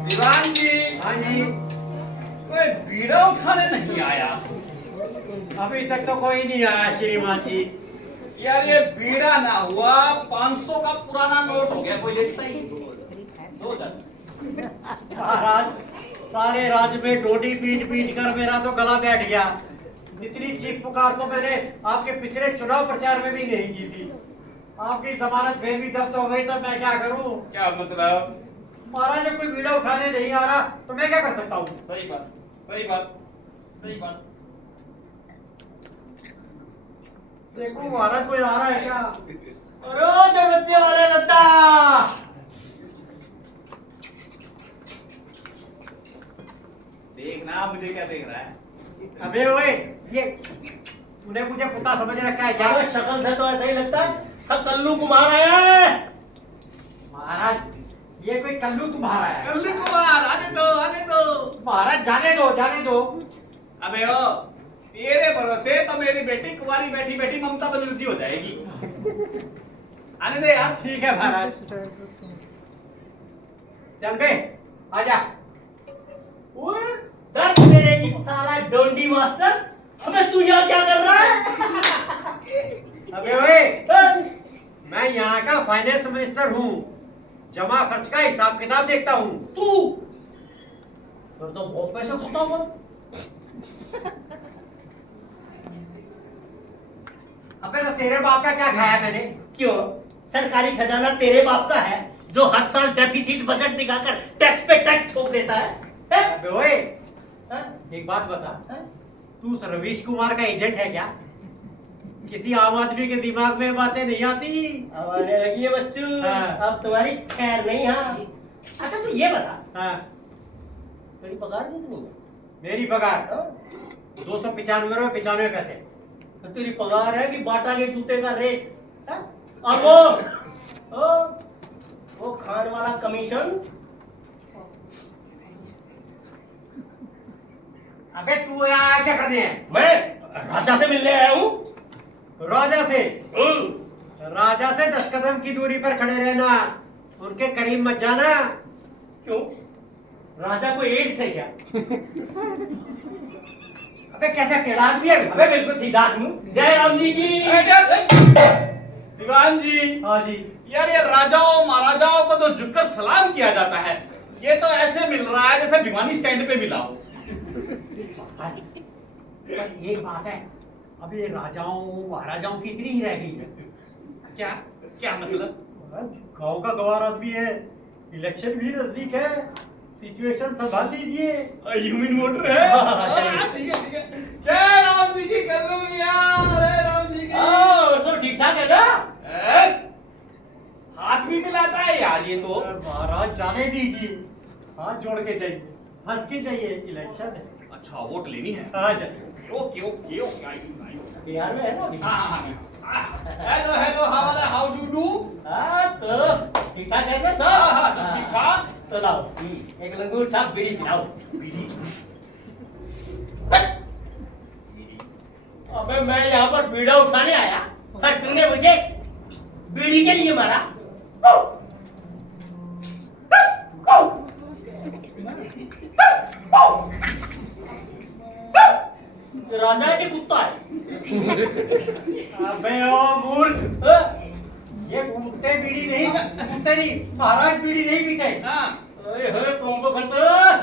दीवान जी, हाँ जी, कोई बीड़ा उठाने नहीं आया। अभी तक तो कोई नहीं आया श्रीमान जी। यार ये बीड़ा ना हुआ, 500 का पुराना नोट हो गया, कोई लेता ही नहीं। 2000। महाराज, सारे राज्य में डोडी पीट पीट कर मेरा तो गला बैठ गया। इतनी चीख पुकार तो मैंने आपके पिछले चुनाव प्रचार में भी नहीं की थी। आपकी जमानत फिर भी जब्त हो गई, तो मैं क्या करूं? क्या मतलब? महाराज जब कोई बीड़ा उठाने नहीं आ रहा तो मैं क्या कर सकता हूँ? सही बात, सही बात, सही बात। देखो महाराज, कोई आ रहा है क्या? अरे दरवाजे वाले लता, देखना मुझे क्या देख रहा है। अबे ओए, ये तूने मुझे कुत्ता समझ रखा है क्या? अरे शक्ल से तो ऐसा ही लगता है। हाँ, कल्लू कुमार आया है। महाराज, ये कोई कल्लू तुम्हारा है? कल्लू कुमार, आने दो, आने दो। महाराज जाने दो, जाने दो। अबे ओ, तेरे भरोसे तो मेरी बेटी कुंवारी बैठी बैठी ममता बनर्जी हो जाएगी। आने दे यार। ठीक है महाराज, चल बे, आजा। ओए, दस तेरे की साला डोंडी मास्टर, हमें तू यहाँ क्या कर रहा है? अबे ओए, मैं यहाँ का फाइनेंस मिनिस्टर हूँ। जमा खर्च का हिसाब किताब देखता हूँ। तू फिर तो बहुत पैसे खाता हुआ। अबे तो तेरे बाप का क्या खाया मैंने? क्यों? सरकारी खजाना तेरे बाप का है जो हर साल डेफिसिट बजट दिखाकर टैक्स पे टैक्स ठोक देता है, हैं? अबे ओए, हैं? एक बात बता, हैं? तू उस रवीश कुमार का एजेंट है क्या? किसी आम आदमी के दिमाग में बातें नहीं आती। अब आने लगी है बच्चू। हाँ। अब तुम्हारी खैर नहीं। हाँ अच्छा तू ये बता, हाँ, तेरी पगार कितनी है? मेरी पगार हाँ? 295 पैसे। तो तेरी पगार है कि बाटा के जूते का रेट? हैं? और वो खान वाला कमीशन? अबे तू यहाँ क्या करने है? मैं राजा से मिलने आया हूँ। राजा से? राजा से 10 कदम की दूरी पर खड़े रहना, उनके करीब मत जाना। क्यों? राजा को एड्स है क्या? अबे कैसा टेढ़ा आदमी है? अबे बिल्कुल सीधा आदमी। जय राम जी की। दीवान जी, हाँ जी। यार ये राजाओं महाराजाओं को तो झुककर सलाम किया जाता है, ये तो ऐसे मिल रहा है जैसे भिवानी स्टैंड पे मिला हो। पर एक बात है, अब ये राजाओं महाराजाओं की इतनी ही रह गई है। क्या क्या मतलब? गांव का गवार आदमी है, इलेक्शन भी नजदीक है, सिचुएशन संभाल लीजिए। यू मीन वोटर है? हाँ, ठीक है ठीक है। जय राम जी की कर लूं यार, जय राम जी की। और सब ठीक ठाक है ना? हाथ भी मिलाता है यार ये तो। महाराज जाने दीजिए, हाथ जोड़ के जाइए, हंस के जाइए, इलेक्शन है। अच्छा वोट लेनी है? आ जाइए। Okay okay okay. बिहार में है ना अभी? Hello hello, how do do? हाँ तो ठीक ठाक है ना सब? हाँ, सब ठीक ठाक। तो लाओ एक लंगूर छाप बीड़ी पिलाओ। बीड़ी? अबे मैं यहाँ पर बीड़ा उठाने आया और तूने मुझे बीड़ी के लिए मारा। राजा के कुत्ता है। अबे ओ मूर्ख, ये कुत्ते बीड़ी नहीं, कुत्ते नहीं, महाराज बीड़ी नहीं पीते। ओए होए तुमको खतर,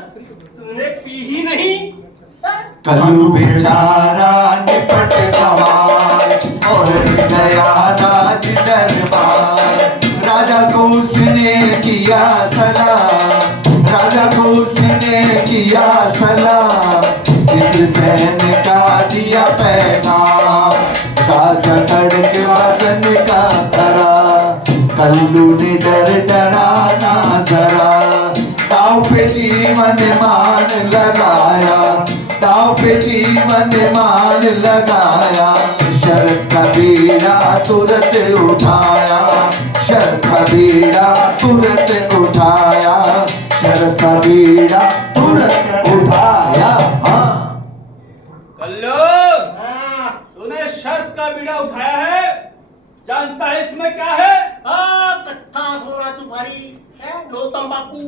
तूने पी ही नहीं। कल्लू बेचारा निपट गवार और गया राज दरबार। राजा को उसने किया सलाम, राजा को उसने किया सलाम। इंद्रसेन का दिया पैगाम, राजा कड़क वचन का करा। कल्लू ने डराना जरा, दाव पे जीवन मान लगाया, दाव पे जीवन मान लगाया। शरत का बीड़ा तुरंत उठाया, शरत का बीड़ा तुरंत उठाया, शरत का बीड़ा तुरंत उठाया। हाँ कल्लू, हाँ तूने शर्त का बीड़ा उठाया है, जानता है इसमें क्या है? हाँ कट्ठा सोना चुपारी है, नो तंबाकू।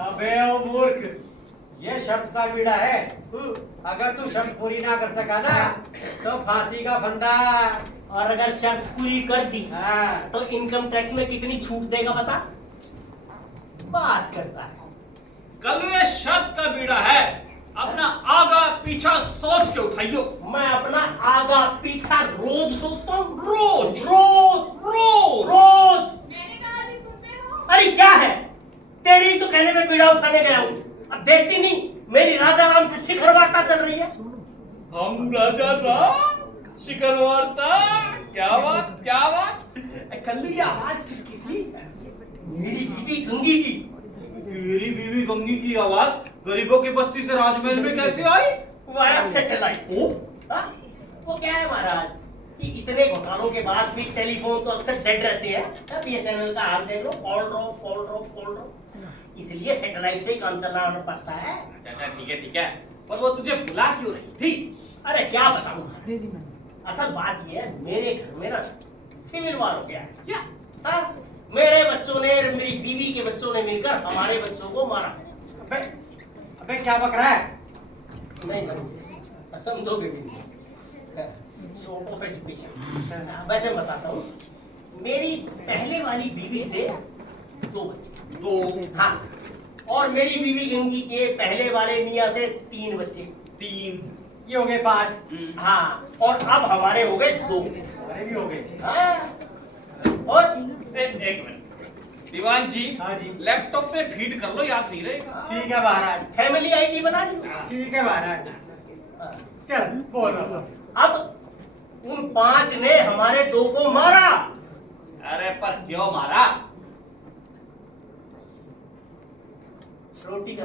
अबे ओ मूर्ख, ये शर्त का बीड़ा है। अगर तू शर्त पूरी ना कर सका ना तो फांसी का फंदा। और अगर शर्त पूरी कर दी हाँ। तो इनकम टैक्स में कितनी छूट देगा बता? बात करता है। कल्लू ये शर्त का बीड़ा है, अपना आगा पीछा सोच के उठाइयो। मैं अपना आगा पीछा रोज सोचता हूँ। रोज रोज रोज रोज। मैंने कहा जी सुनते हो? अरे क्या है, तेरी तो कहने पे बीड़ा उठाने गया हूँ, अब देखती नहीं मेरी राजा राम से शिखर वार्ता चल रही है। हम राजा राम शिखर वार्ता, क्या बात क्या बात। कल्लू ये आवाज किसकी थी? मेरी बीवी गंगी की। तेरी बीवी गंगी की आवाज गरीबों की बस्ती से राजमहल में कैसे आई? Via satellite. वो क्या है महाराज कि इतने घोटालों के बाद भी टेलीफोन तो अक्सर डेड रहते हैं। बीएसएनएल का हाल देख लो, कॉल ड्रॉप। इसलिए सैटेलाइट से ही काम चलाना पड़ता है। अच्छा ठीक है, पर वो तुझे बुला क्यों रही थी? अरे क्या बताऊं, असल बात ये है मेरे घर में ना सिविल वार हो गया है। क्या? हाँ, मेरे बच्चों ने और मेरी बीवी के बच्चों ने मिलकर हमारे बच्चों को मारा। अबे अबे क्या बक रहा है? नहीं समझ, समझोगे भी नहीं। Sort of education। वैसे बताता हूँ, मेरी पहले वाली बीवी से 2 बच्चे। 2 हाँ, और मेरी बीवी गंगी के पहले वाले मियाँ से 3 बच्चे। 3 ये हो गए 5। हाँ, और अब हमारे हो गए 2। हमारे भी हो गए। हाँ, और एक मिनट दीवान जी। हाँ जी। लैपटॉप पे फीड कर लो, याद नहीं रहेगा। ठीक है महाराज। फैमिली आईडी बना ली। ठीक है महाराज। हाँ, चल बोल रहा। अब उन 5 ने हमारे 2 को मारा। अरे पर क्यों मारा? रोटी का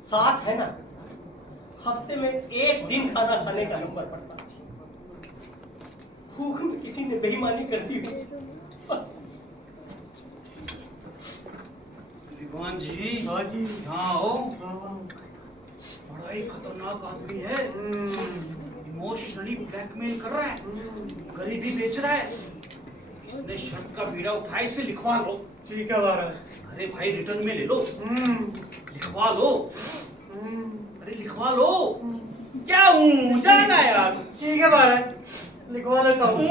साथ है ना, हफ्ते में 1 दिन खाना खाने का नंबर पड़ता। भूख में किसी ने बेईमानी कर दी हो, बस। दीवान जी। हाँ जी। हाँ हो। बड़ा ही खतरनाक आदमी है। इमोशनली ब्लैकमेल कर रहा है, गरीबी बेच रहा है। अपने शर्ट का बीड़ा उठाए से लिखवा लो। ठीक है महाराज। अरे भाई रिटर्न में ले लो, लिखवा लो। अरे लिखवा लो। क्या हूँ जाना है यार। ठीक है महाराज, लिखवा लेता हूँ।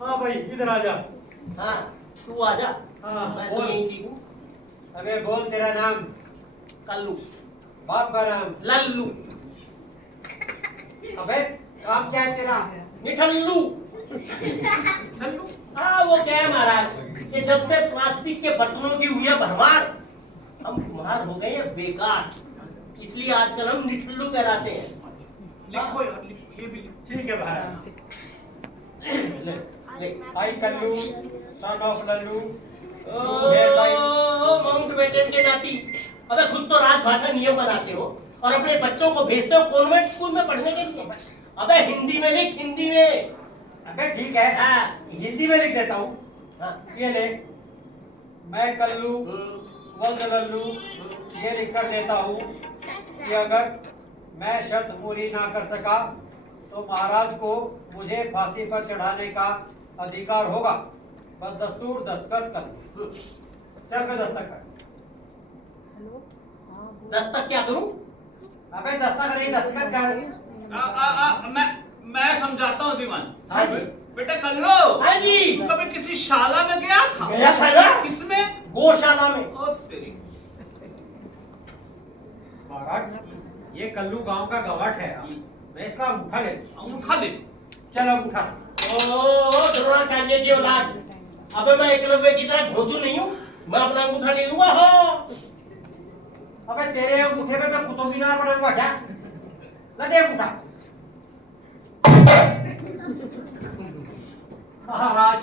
हाँ भाई इधर आ जा। हाँ, तू आजा। हाँ, मैं तो बोल। यहीं ठीक हूँ। अबे बोल तेरा नाम। कल्लू। बाप का नाम। लल्लू। अबे काम क्या है तेरा? मिठल्लू। चलो। हाँ, वो क्या है महाराज, ये जब से प्लास्टिक के बर्तनों की हुई है भरमार, हम कुम्हार हो गए हैं बेकार, इसलिए आजकल हम निठल्लू कहलाते हैं। लिखो यार, ये भी लिखो। ठीक है महाराज। ले, ले। I Kallu, son of Lallu. Mountbatten के नाती, अबे खुद तो राजभाषा नियम बनाते हो और अपने बच्चों को भेजते हो कॉन्वेंट स्कूल में पढ़ने के लिए। अबे हिंदी में लिख, हिंदी में। अबे ठीक है, हाँ। हिंदी में लिख देता हूँ। हाँ। ये ले, मैं कल्लू वल्द लल्लू ये लिख कर देता हूँ कि अगर मैं शर्त पूरी ना कर सका तो महाराज को मुझे फांसी पर चढ़ाने का अधिकार होगा। बस दस्तूर दस्तखत कर। चल पे दस्तखत कर। दस्तक क्या करूं? अबे दस्तखत नहीं, दस्तखत कर। मैं समझाता हूँ दीवान। हाँ जी। बेटा कल्लो। हाँ जी। कभी किसी शाला में गया था? गया था ना, किसमें? गौशाला में। ओ तेरी। महाराज ये कल्लू गांव का गवाठ है, मैं इसका अंगूठा ले। अंगूठा ले। चलो अंगूठा। ओ द्रोणाचार्य की औलाद, अबे मैं एकलव्य की तरह घोंचू नहीं हूँ, मैं अपना अंगूठा नहीं दूंगा। हाँ, अबे तेरे अंगूठे पे मैं कुतुब मीनार बनाऊंगा क्या? ना दे अंगूठा। महाराज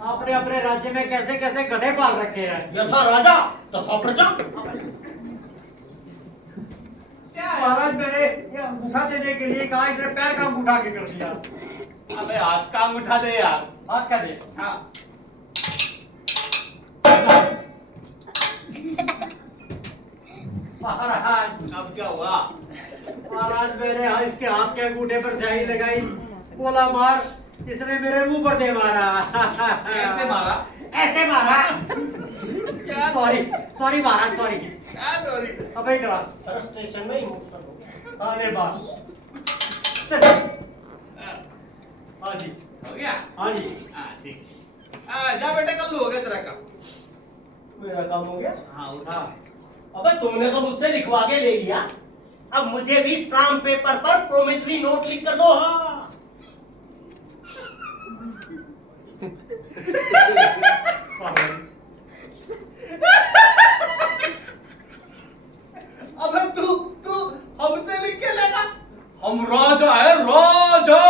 आपने अपने राज्य में कैसे कैसे गधे पाल रखे हैं। यथा राजा तथा प्रजा। महाराज मैंने ये अंगूठा देने के लिए कहा, इसने पैर का अंगूठा आगे कर दिया। अबे हाथ का अंगूठा दे यार। हाथ का दे। हाँ। महाराज अब क्या हुआ? महाराज मैंने इसके हाथ के अंगूठे पर स्याही लगाई, बोला मार, इसने मेरे मुंह पर दे मारा। कैसे मारा? ऐसे मारा। क्या? सॉरी सॉरी महाराज, सॉरी। क्या सॉरी? अबे इधर आ। फ्रस्ट्रेशन में इमोशनल हो गया। हाँ ले बात। चल। हाँ जी। हो गया? हाँ जी। हाँ ठीक है। जा बेटा कल्लू, हो गया तेरा काम। मेरा काम हो गया। हाँ उठा। हाँ। अबे तुमने तो मुझसे लिखवा के ले लिया, अब मुझे भी स्टाम्प पेपर पर प्रोमिसरी नोट लिख कर दो। हाँ। अबे तू तू हमसे लिख के लेगा? हम राजा है, राजा।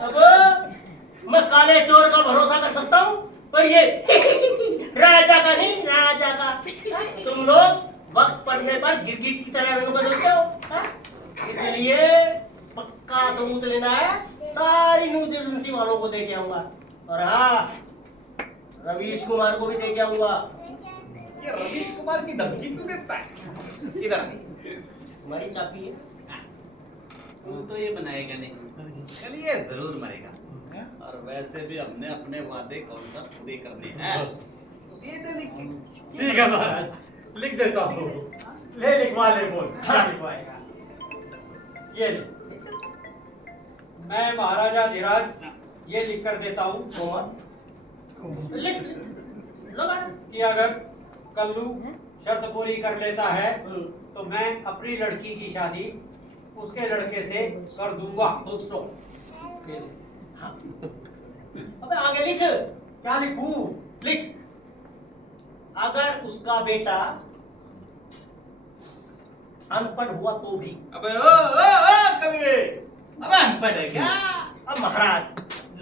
अब मैं काले चोर का भरोसा कर सकता हूँ, पर ये राजा का नहीं, राजा का। तुम लोग वक्त पड़ने पर गिरगिट की तरह रंग बदलते हो। हाँ? इसलिए पक्का सबूत लेना है, सारी न्यूज एजेंसी वालों को दे के आऊंगा, और हाँ रवीश कुमार को भी दे के आऊंगा। ये रवीश कुमार की धमकी क्यों देता है? इधर तुम्हारी चाबी है। तू तो ये बनाएगा नहीं, चलिए जरूर मरेगा। और वैसे भी हमने अपने वादे कौन सा पूरे करने हैं। ये तो लिख। ठीक है महाराज, लिख देता हूँ। ले लिखवा ले, बोल क्या लिखवाएगा। ये ले। मैं महाराजा धीराज ये लिख कर देता हूँ लिख लो मैडम। कि अगर कल्लू शर्त पूरी कर लेता है तो मैं अपनी लड़की की शादी उसके लड़के से कर दूंगा। खुद सो हाँ। अबे आगे लिख। क्या लिखूं? लिख अगर उसका बेटा अनपढ़ हुआ तो भी। अबे ओ कलवे, अबे अनपढ़ है क्या? अब महाराज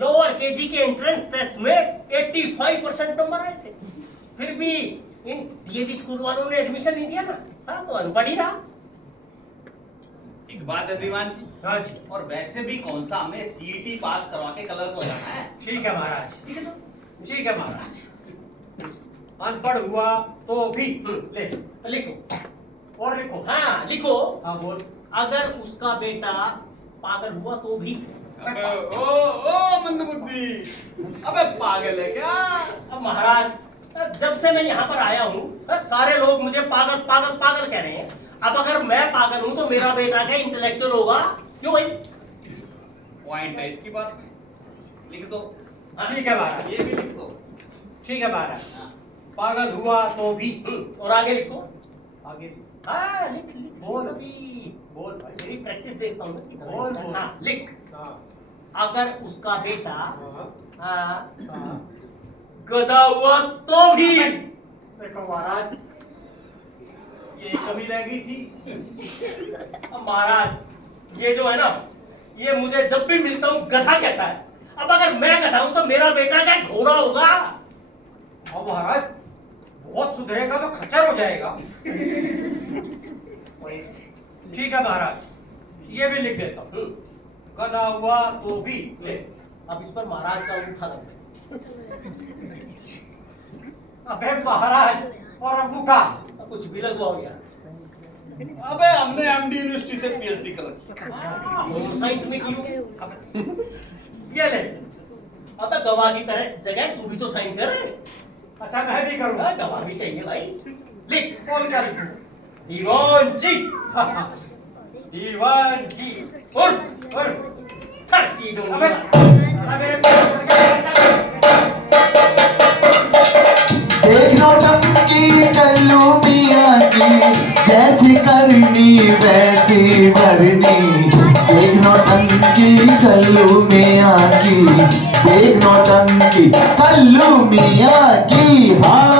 लोअर केजी के एंट्रेंस टेस्ट में 85% नंबर आए थे, फिर भी इन डीएवी स्कूल वालों ने एडमिशन नहीं दिया ना। हाँ, तो अनपढ़ ही रहा। एक बात है दीवान जी, हाँ जी, और वैसे भी कौन सा हमें सीईटी पास करवा के कलर को जाना है। ठीक है महाराज, ठीक है तो ठीक है महाराज। अनपढ़ हुआ तो भी ले लिखो। और लिखो। हाँ लिखो हाँ बोल। अगर उसका बेटा पागल हुआ तो भी। अबे ओ मंदबुद्धि, अबे पागल है क्या? अब महाराज जब से मैं यहाँ पर आया हूँ सारे लोग मुझे पागल पागल पागल कह रहे हैं। अब अगर मैं पागल हूँ तो मेरा बेटा क्या इंटेलेक्चुअल होगा? क्यों भाई? पॉइंट है इसकी बात में, लिख दो। ठीक है महाराज, ये भी लिख दो। ठीक है महाराज। पागल हुआ तो भी। और आगे लिखो। आगे भी। हाँ लिख लिख बोल। अभी बोल भाई। मेरी प्रैक्टिस देखता हूँ ना कितना बोल, लिखता है। बोल। हाँ लिख हाँ, अगर उसका बेटा हाँ, हाँ। गधा हुआ तो भी। देखो महाराज, ये कमी रह गई थी। अब महाराज ये जो है ना ये मुझे जब भी मिलता हूँ गधा कहता है। अब अगर मैं गधा हूँ तो मेरा बेटा क्या घोड़ा होगा? और महाराज बहुत सुधरेगा तो खच्चर हो जाएगा। ठीक है महाराज, ये भी लिख देता हूँ। गधा हुआ तो भी ले। अब इस पर महाराज का अंगूठा लग अबे महाराज और अंगूठा। कुछ भी लगवा हो गया। अबे हमने एमडी यूनिवर्सिटी से पीएचडी कर होम साइंस में की हो। ये ले। अब गवाह की तरह जगह तू भी तो साइन कर। अच्छा मैं भी करूँगा। गवाह भी चाहिए भाई। लिख कौन क्या लिखूं? दीवान जी। दीवान जी। उर्फ और थर्टी अबे डोंगी। देख नौटंकी कल्लू मियां की, जैसी करनी वैसी भरनी। देख नौटंकी कल्लू मियां की, देख नौटंकी कल्लू मियां की। हाँ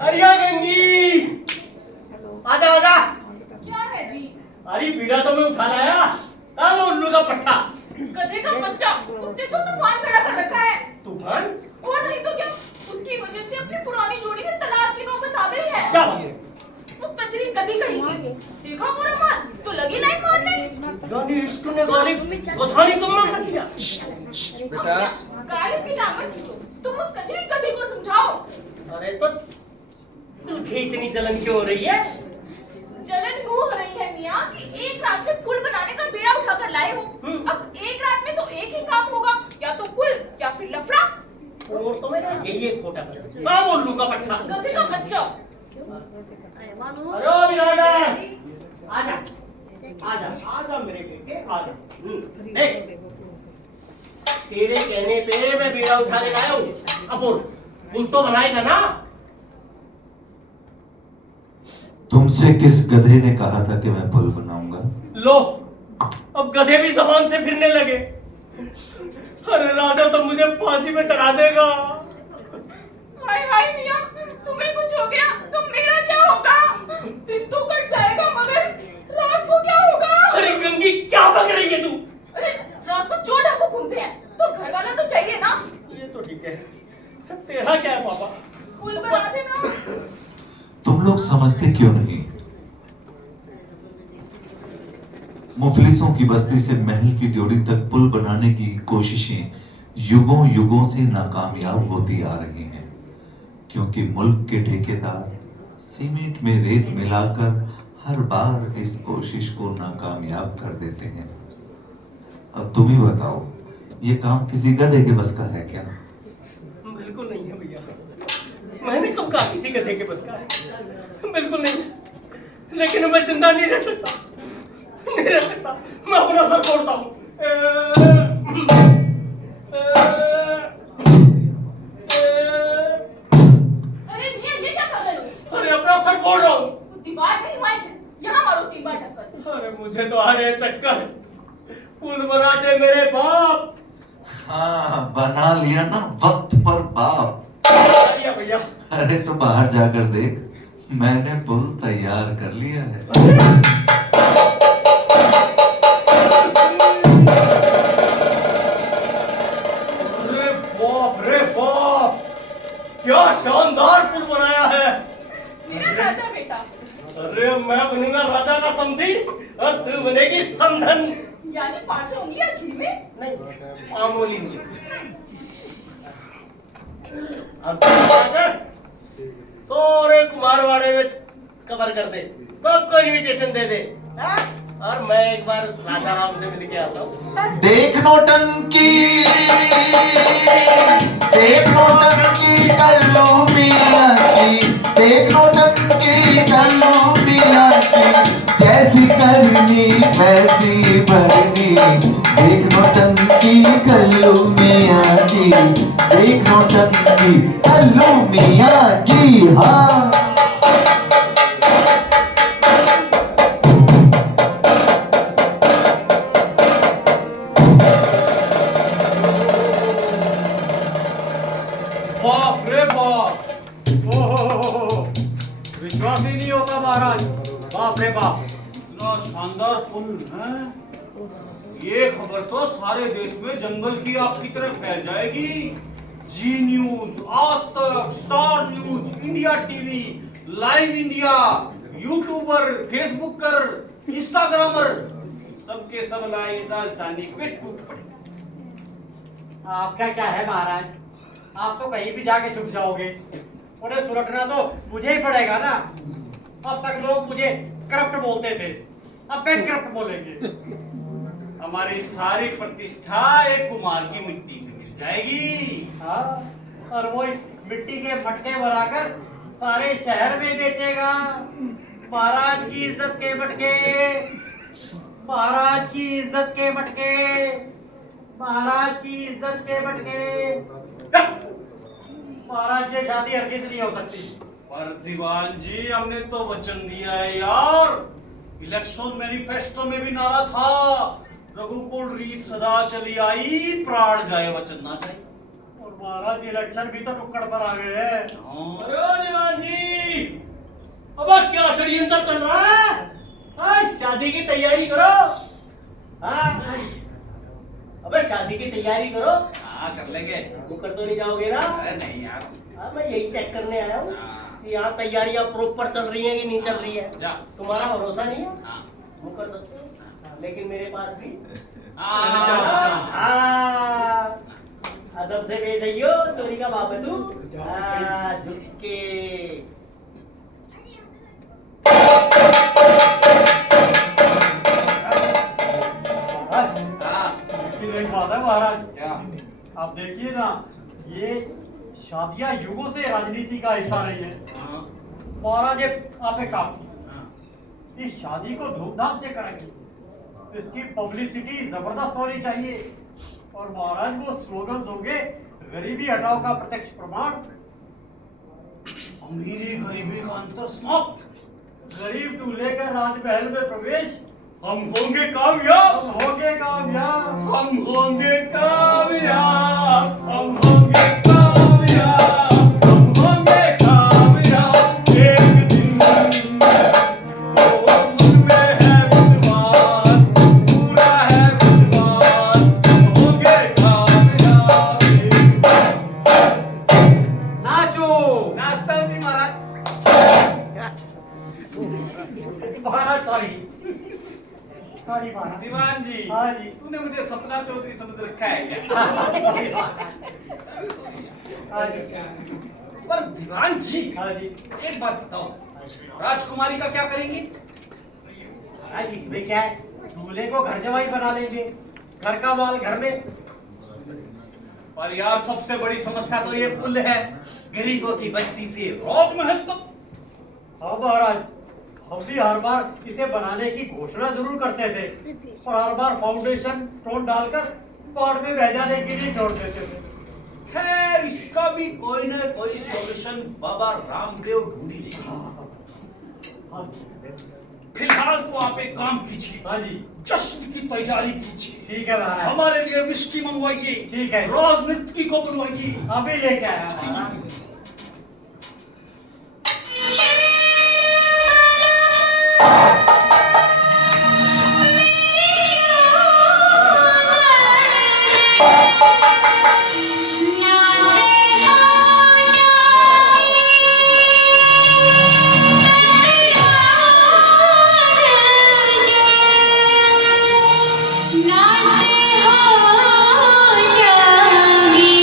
अरिया गंगी आजा आजा। क्या है जी? अरे बीड़ा तो मैं उठा लाया। कहाँ वो उल्लू का पट्टा? गधे का बच्चा, उसने तो तूफान खड़ा कर रखा है। तूफान? और नहीं तो क्या, उसकी वजह से अपनी पुरानी जोड़ी में तलाक की नौबत आ गई है। क्या बात है? वो कचरी गधी कहीं की। देखा मोरा मार, तो लगी लाइन मारने। यानी इश्क ने गालिब गधारी कम्मा कर दिया। बेटा गालिब की दामन, तुम उस कचरी गधी को समझाओ। अरे तो तुझे इतनी जलन क्यों हो रही है? जलन यूं हो रही है मियाँ कि एक रात में पुल बनाने का बेड़ा उठाकर लाए हो। अब एक रात में तो एक ही काम होगा, या तो पुल या फिर लफड़ा। और तो मेरा यही एक खोटा बस। कहाँ वो उल्लू का पट्टा? गधे का बच्चा। अरे विराटा आजा आजा आजा मेरे बेटे आजा। देख तेरे कहने पे मैं बीड़ा उठा के लाया हूँ। अब बोल पुल तो बनाएगा ना? तुमसे किस गधे ने कहा था कि मैं पुल बनाऊंगा? लो अब गधे भी जबान से फिरने लगे। अरे राजा तो मुझे फांसी पे चढ़ा देगा। हाय हाय मियाँ, तुम्हें कुछ हो गया तो मेरा क्या होगा? दिन तो कट जाएगा मगर रात को क्या होगा? अरे गंगी क्या बक रही है तू? अरे रात को चोर डाकू घूमते हैं तो घर वाला तो चाहिए ना। ये तो ठीक है, तेरा क्या है पापा? पुल बना देना। तुम लोग समझते क्यों नहीं? मुफलिसों की बस्ती से महल की ड्योढ़ी तक पुल बनाने की कोशिशें युगों युगों से नाकामयाब होती आ रही हैं, क्योंकि मुल्क के ठेकेदार सीमेंट में रेत मिलाकर हर बार इस कोशिश को नाकामयाब कर देते हैं। अब तुम ही बताओ, ये काम किसी गधे के बस का है क्या? बिल्कुल नहीं है भैया। मैंने कब कहा किसी गधे के बस का है? बिल्कुल नहीं। लेकिन मैं जिंदा नहीं रह सकता, नहीं रह सकता। मैं अपना सर फोड़ता हूँ। अरे मियां ये क्या कर रहे हो? अरे अपना सर फोड़ रहा हूँ। वो दीवार नहीं माइक है, यहाँ मारो 3 बार टक्कर। अरे मुझे तो आ रहे चक्कर। पुल बना दे मेरे बाप। हाँ, बना लिया ना वक्त पर बाप। बना दिया भैया। अरे तो बाहर जाकर देख, मैंने पुल तैयार कर लिया है। अरे बाप रे बाप, क्या शानदार पुल बनाया है। मेरा राजा बेटा, अरे मैं बनूंगा राजा का समधी और तू बनेगी समधन। यानी 5 उंगलियां घी में। नहीं, मामूली नहीं। अब तू क्या कर, सारे कुमारवाड़े में कवर कर दे, सबको इनविटेशन दे दे, हाँ? और मैं एक बार राजा राम से मिल के आता हूँ। देख नौटंकी कल्लू मियां की, देख नौटंकी कल्लू मियां की, जैसी करनी वैसी भरनी। देख नौटंकी कल्लू मियां की, देख नौटंकी कल्लू मियां की। हाँ, बाप रे बाप, ओहो, विश्वास ही नहीं होता महाराज। बाप रे बाप, इतना शानदार पुल है। ये खबर तो सारे देश में जंगल की आग की तरह फैल जाएगी। जी news, Aaj Tak, star news, India TV, live India, youtuber, facebooker, instagrammer, सबके सब लाइव राजधानी पे टूट पड़े। आपका क्या है महाराज, आप तो कहीं भी जाके छुप जाओगे। उन्हें सुलटना तो मुझे ही पड़ेगा ना। अब तक लोग मुझे करप्ट बोलते थे, अब बैंकरप्ट बोलेंगे। हमारी सारी प्रतिष्ठा एक कुमार की मिट्टी में मिल जाएगी। हाँ, और वो इस मिट्टी के मटके बनाकर सारे शहर में बेचेगा। महाराज की इज्जत के मटके, महाराज की इज्जत के मटके, महाराज की इज्जत के मटके। महाराज ये शादी हरगिज नहीं हो सकती। पर दीवान जी, हमने तो वचन दिया है यार। इलेक्शन मैनिफेस्टो में भी नारा था, रघुकुल रीत सदा चली आई, प्राण जाए वचन ना जाए। और महाराज इलेक्शन भी तो नुक्कड़ पर आ गए हैं। अरे दीवान जी, अब क्या षड्यंत्र चल रहा है? हाँ, शादी की तैयारी करो। हाँ, अबे शादी की तैयारी करो। हाँ, कर लेंगे। मुकर तो नहीं जाओगे ना? अरे नहीं यार। हाँ, मैं यही चेक करने आया हूँ हाँ। कि यहाँ तैयारियां प्रॉपर चल रही हैं कि नहीं चल रही है। जा। तुम्हारा भरोसा नहीं है? हाँ। मुकर सकते हो, लेकिन मेरे पास भी हाँ। अदब से पेश आइयो, चोरी का बाप है तू। झुक के लेकिन एक बात है महाराज, क्या? आप देखिए ना, ये शादियां युगों से राजनीति का हिस्सा रही है। हाँ। महाराज ये आप एक काम कीजिए, हाँ। इस शादी को धूमधाम से करेंगे, इसकी पब्लिसिटी जबरदस्त होनी चाहिए। और महाराज वो स्लोगन्स होंगे, गरीबी हटाओ का प्रत्यक्ष प्रमाण, अमीरी गरीबी का अंतर समाप्त, गरीब दूल्हे का राजमहल में प्रवेश, हम होंगे कामयाब, हम होंगे कामयाब। हम होंगे कामयाब, हम होंगे कामयाब, हम होंगे कामयाब एक दिन। तो मन में है विश्वास, पूरा है विश्वास, हम होंगे कामयाब एक दिन। नाचो नाचता हूँ जी महाराज। महाराज, सॉरी महाराज। दीवान जी, हाँ जी। तूने मुझे सपना चौधरी समझ रखा है क्या? हाँ जी, पर दीवान जी, हाँ जी। एक बात बताओ, राजकुमारी का क्या करेंगे? महाराज इसमें क्या है, दूल्हे को घर जमाई बना लेंगे, घर का माल घर में। पर यार सबसे बड़ी समस्या तो ये पुल है, गरीबों की बस्ती से राजमहल तक। हाँ महाराज, हम भी हर बार इसे बनाने की घोषणा जरूर करते थे और हर बार फाउंडेशन स्टोन डालकर बाढ़ में बह जाने के लिए छोड़ देते थे। खैर इसका भी कोई ना कोई सॉल्यूशन बाबा रामदेव ढूंढ ही लेंगे। हाँ फिलहाल तो आप एक काम कीजिए, हाँ जी, जश्न की तैयारी कीजिए। ठीक है महाराज। हमारे लिए विस्की मंगवाइए, ठीक है। रोज नृत्य को बुलवाइए। अभी लेके आया महाराज। नाते हो जागी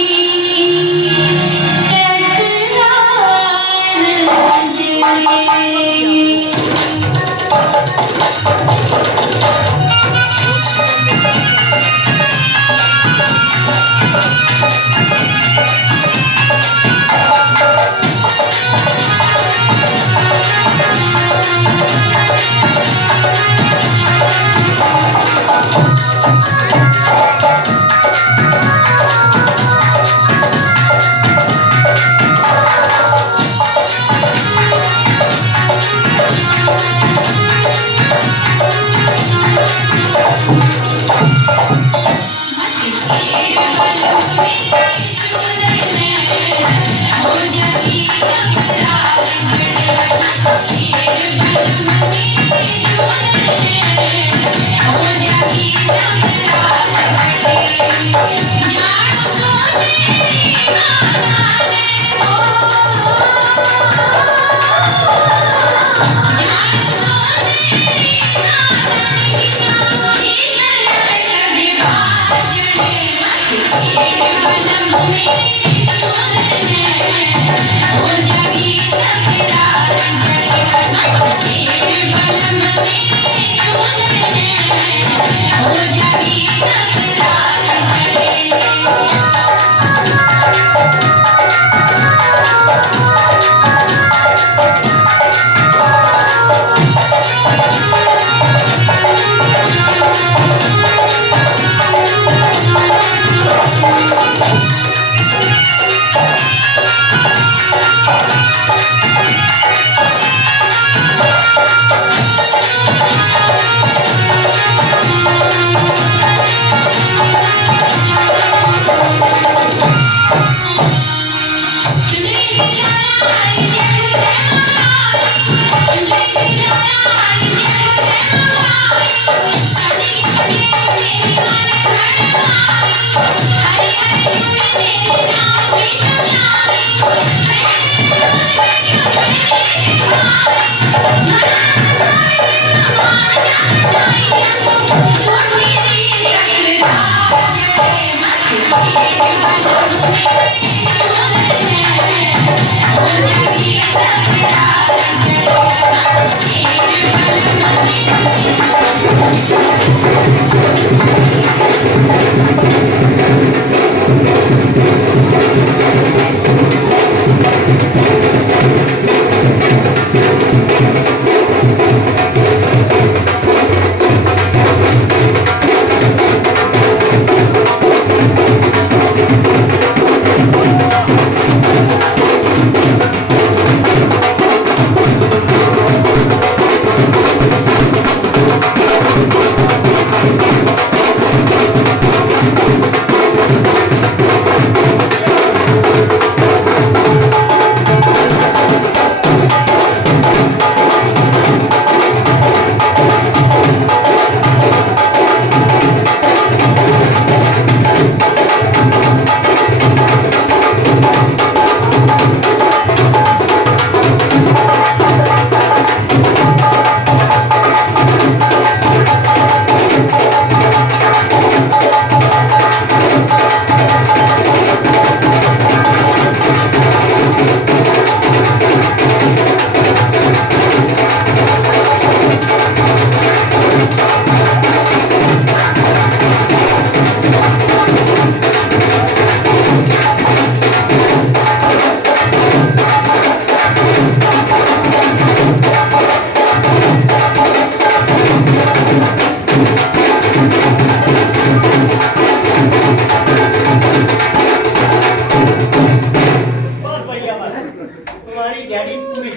अबे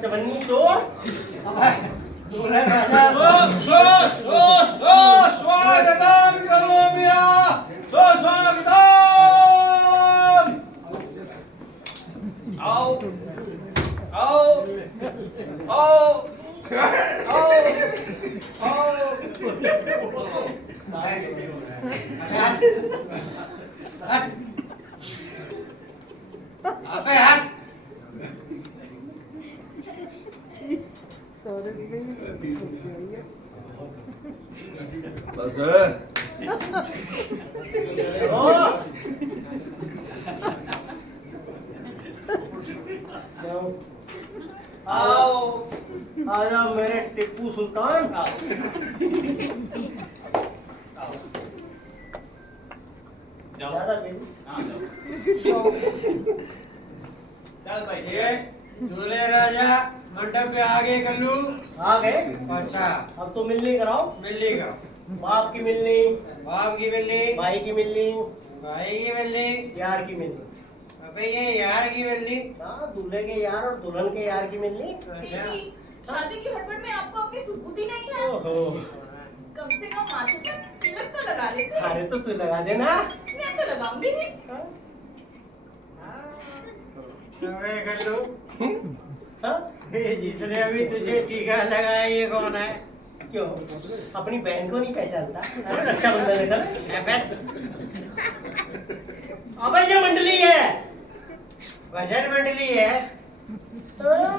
चवन्नी चोर, दूल्हे राजा स्वागतम करो मियां, स्वागतम। आओ आओ आओ आओ आओ। अबे हट। बस आओ आजा मेरे टिप्पू सुल्तान। ज्यादा बेबी। चल भाई ये दूल्हे राजा मंडप पे आ गए कल्लू। आ गए। अच्छा अब तो मिलनी कराओ। मिलनी का बाप की मिलनी, बाप की मिलनी, भाई की मिलनी, भाई की मिलनी, यार की मिलनी। अबे ये यार की मिलनी। हाँ, दूल्हे के यार और दुल्हन के यार की मिलनी। देखी, शादी की हड़बड़ में आपको अपनी सुध-बुद्धि नहीं है। ओहो, कम से कम माथे पर तिलक तो लगा लेते। अरे तो तू लगा देना। मैं तो लगाऊंगी नहीं। अबे कल्लू, हाँ? ये जिसने अभी तुझे टीका लगाया ये कौन है? क्यों? अपनी बहन को नहीं पहचानता? अरे रक्षाबंधन है कल। अबे अबे ये मंडली है। भजन मंडली है। हाँ?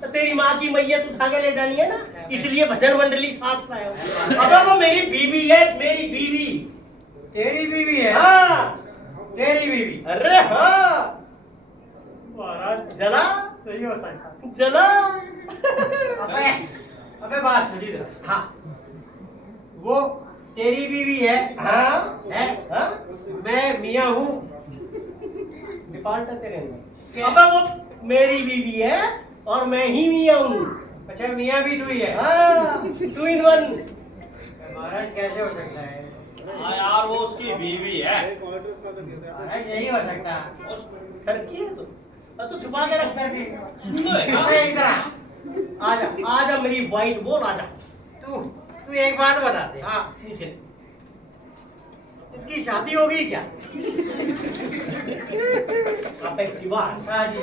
तो तेरी माँ की मैयत उठा के ले जानी है ना, इसलिए भजन मंडली साथ लाया हूँ। अबे वो मेरी बीवी है, मेरी बीवी। तेरी बीवी है? हाँ। तेरी बीवी? अरे हाँ। महाराज जला नहीं हो सकता। जला। अबे अबे बात सुनी जरा। हाँ, वो तेरी बीवी है? हाँ। है? हाँ? मैं मियाँ हूँ। डिफॉल्ट है तेरे अंदर। अबे वो मेरी बीवी है और मैं ही मियाँ हूँ। अच्छा मियाँ भी तू ही है? हाँ, 2 in 1। महाराज कैसे हो सकता है? हाँ यार वो उसकी बीवी है। महाराज नहीं हो सकता। उस लड़की है तो छुपा के रख कर भी। अबे इधर आ। आजा मेरी वाइट बोल आजा। तू तू एक बात बता दे। हाँ पूछ ले। इसकी शादी हो गई क्या? आप एक दीवार। हाँ जी।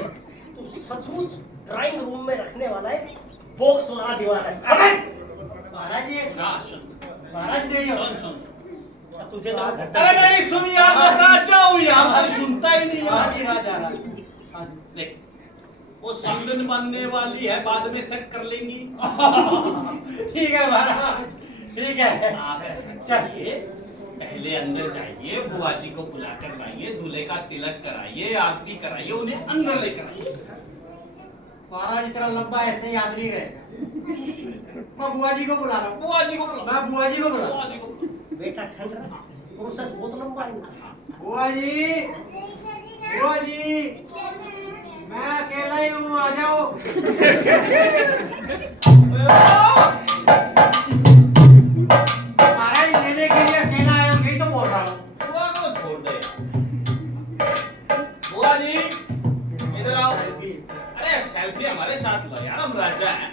तू सचमुच ड्राइंग रूम में रखने वाला है बॉक्स वाला दीवार है। अबे महाराज ये हाँ सुन महाराज नहीं हो। सुन सुन। तुझे तो मैं घर अरे मेरी सुन यार, मैं राजा हूँ यार, कोई सुनता ही नहीं हाँ है। जी राजा राजा। हाँ जी। देख वो समदन बनने वाली है, बाद में सेट कर लेंगी। ठीक है महाराज, ठीक है। आप ऐसा चाहिए, पहले अंदर जाइए, बुआ जी को बुला कर लाइए, दूल्हे का तिलक कराइए, आरती कराइए, उन्हें अंदर लेकर आइए। महाराज इतना लंबा ऐसे याद नहीं रहेगा। मैं बुआ जी को बुला रहा हूँ। बुआ जी को बुला। मैं बुआ जी को बुला बुआ जी को। बेटा ठंड रहा, प्रोसेस बहुत लंबा है। बुआ जी, बुआ जी, मैं अकेला ही हूँ, आ जाओ। महाराज लेने के लिए अकेला आया हूँ, यही तो बोल रहा हूँ। बुआ को छोड़ दे यार। बुआ जी इधर आओ। अरे सेल्फी हमारे साथ लो यार, हम राजा हैं।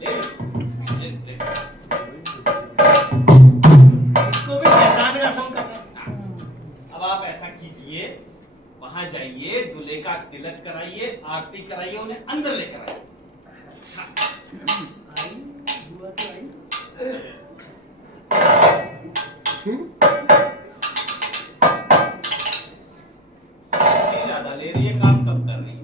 ले ले ले। इसको भी पहचान रस्म करना। अब आप ऐसा कीजिए, वहां जाइए, दूल्हे का तिलक कराइए, आरती कराइए, उन्हें अंदर लेकर आइए। आई बुआ तो आई। ज्यादा ले रही है, काम कम कर रही है।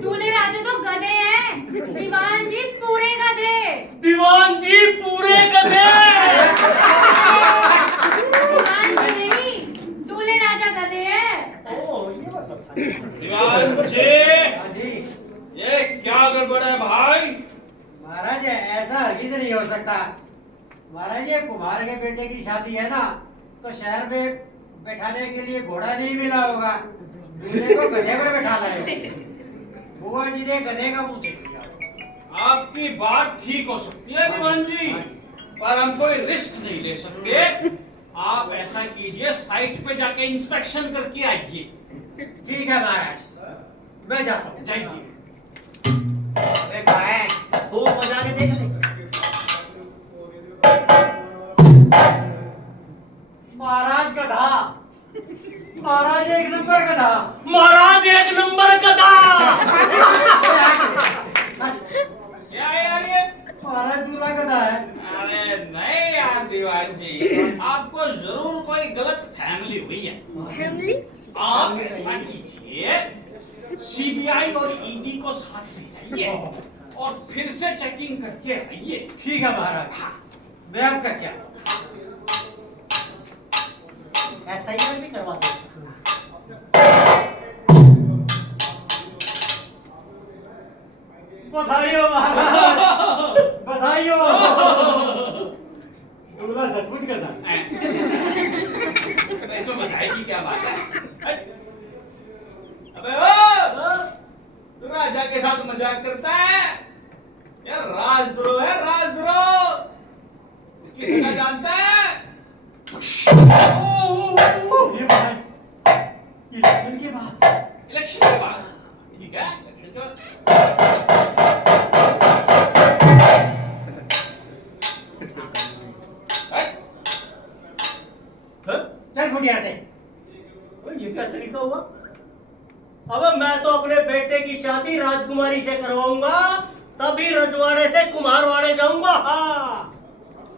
दूल्हे राजा तो गधे हैं, दीवान जी पूरे गधे। दीवान जी पूरे गधे। दीवान जी नहीं, दूल्हे राजा गधे हैं। ओ ये मतलब था। दीवान जी, हाँ जी। ये क्या गड़बड़ है भाई? महाराज ऐसा हरगिज नहीं हो सकता। महाराज ये कुमार के बेटे की शादी है ना, तो शहर में बैठाने के लिए घोड़ा नहीं मिला होगा, दूसरे को गधे पर बैठा लाए। बुआ जी ने गधे का मुंह देख लिया। आपकी बात ठीक हो सकती है दीवान जी, पर हम कोई रिस्क नहीं ले सकते। आप ऐसा कीजिए, साइट पे जाके इंस्पेक्शन करके आइए। ठीक है महाराज, मैं जाता हूँ। जाइए। अरे भाई, खूब बजा के देख ले। महाराज गधा, महाराज एक नंबर गधा। महाराज एक नंबर गधा। क्या यार ये? महाराज दूल्हा गधा है। अरे नहीं यार दीवान जी, आपको जरूर कोई गलत फैमिली हुई है। आप ऐसा कीजिए, सीबीआई और ईडी को साथ ले जाइए और फिर से चेकिंग करके आइए। ठीक है महाराज, मैं अब कर क्या? SIR भी करवा दो। बधाई हो महाराज, बधाई हो। दूल्हा सचमुच गधा। इसमें बधाई की क्या बात है? अबे ओ, तू राजा के साथ मजाक करता है? यार राजद्रोह है, राजद्रोह। इसकी सजा जानता है? ये भाई, इलेक्शन के बाद। इलेक्शन के बाद। ठीक है, इलेक्शन के बाद। चल फुटिया से। ये क्या तरीका हुआ? अब मैं तो अपने बेटे की शादी राजकुमारी से करवाऊंगा, तभी रजवाड़े से कुम्हारवाड़े जाऊंगा। हाँ।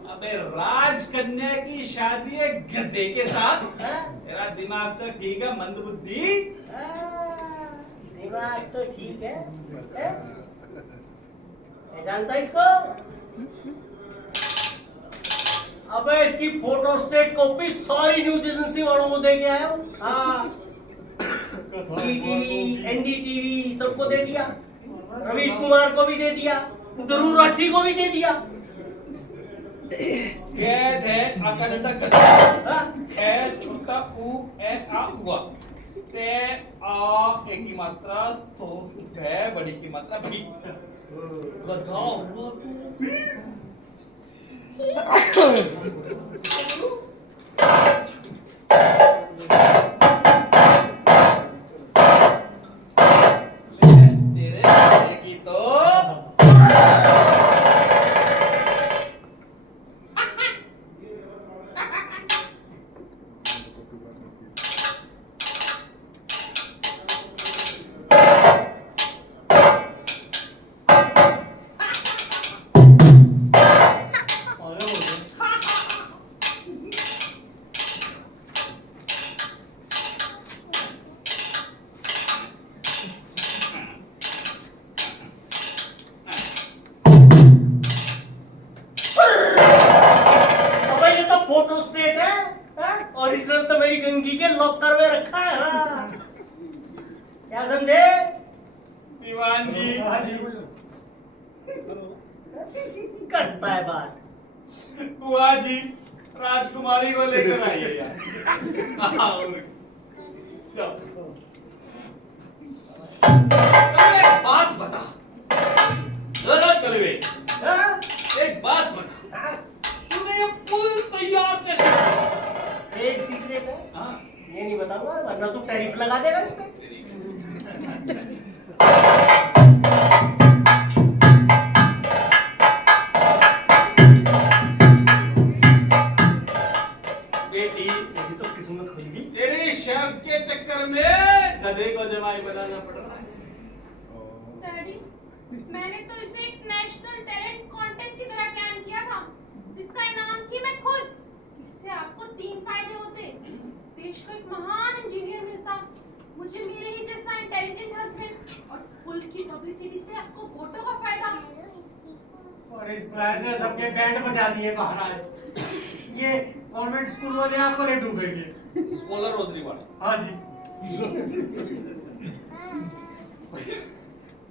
अबे राजकन्या की शादी एक गधे के साथ? तेरा दिमाग तो ठीक है, मंदबुद्धि। दिमाग तो ठीक है। मैं जानता इसको? अबे इसकी फोटो स्टेट कॉपी सारी न्यूज एजेंसी वालों को दे के आया हूँ। हाँ, टीवी, NDTV सबको दे दिया, रवीश कुमार को भी दे दिया, ध्रुव राठी को भी दे दिया। कैद है आका डंडा गधा। हाँ? ए छोटा ऊ ए आ हुआ। ते आ एक की मात्रा तो है, बड़ी की मात्रा भी। गधा हुआ तू भी। तेरे गधे की तो फोटो स्टेट है, ओरिजिनल तो मेरी गंगी के लॉकर में रखा है। हाँ। क्या समझे? दीवान जी करता है बात। बुआ जी राजकुमारी को लेकर आइए यार। और एक बात बता जरा कलवे, हाँ? एक बात बता, तूने ये पुल तैयार कैसे किया? एक सीक्रेट है, हाँ, ये नहीं बताऊंगा वरना तू टैरिफ लगा देगा इस पे। बेटी मेरी तो किस्मत खुल गई। तेरी शर्त के चक्कर में गधे को जमाई बनाना पड़ रहा है। डैडी, मैंने तो इसे एक नेशनल टैलेंट कॉन्टेस्ट की तरह प्लान किया था, जिसका इनाम थी मैं खुद। इससे आपको 3 फायदे होते। देश को एक महान इंजीनियर मिलता, मुझे मेरे ही जैसा इंटेलिजेंट हस्बैंड, और पुल की पब्लिसिटी से आपको वोटों का फायदा। और इस प्लान ने सबके बैंड बजा दिए महाराज। ये गवर्नमेंट स्कूल वाले आपको नहीं डूबेंगे। स्कॉलर रोजरी वाले। हाँ जी।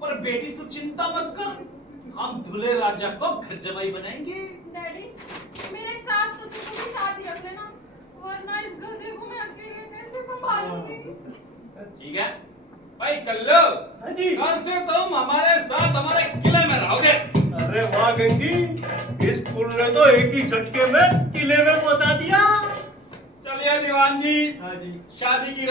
पर बेटी तू चिंता मत कर, हम दूल्हे राजा को घर जमाई बनाएंगे। डैडी, मेरे सास ससुर को भी साथ ही रख लेना। वरना इस गधे को मैं अकेले कैसे संभालूंगी? ठीक है भाई कल्लू, हाँ जी। कल से तुम हमारे साथ हमारे किले में रहोगे। अरे वाह गंगी, इस पुल ने तो एक ही झटके में किले में पहुंचा दिया। चलिए दीवान जी, हाँ जी। शादी की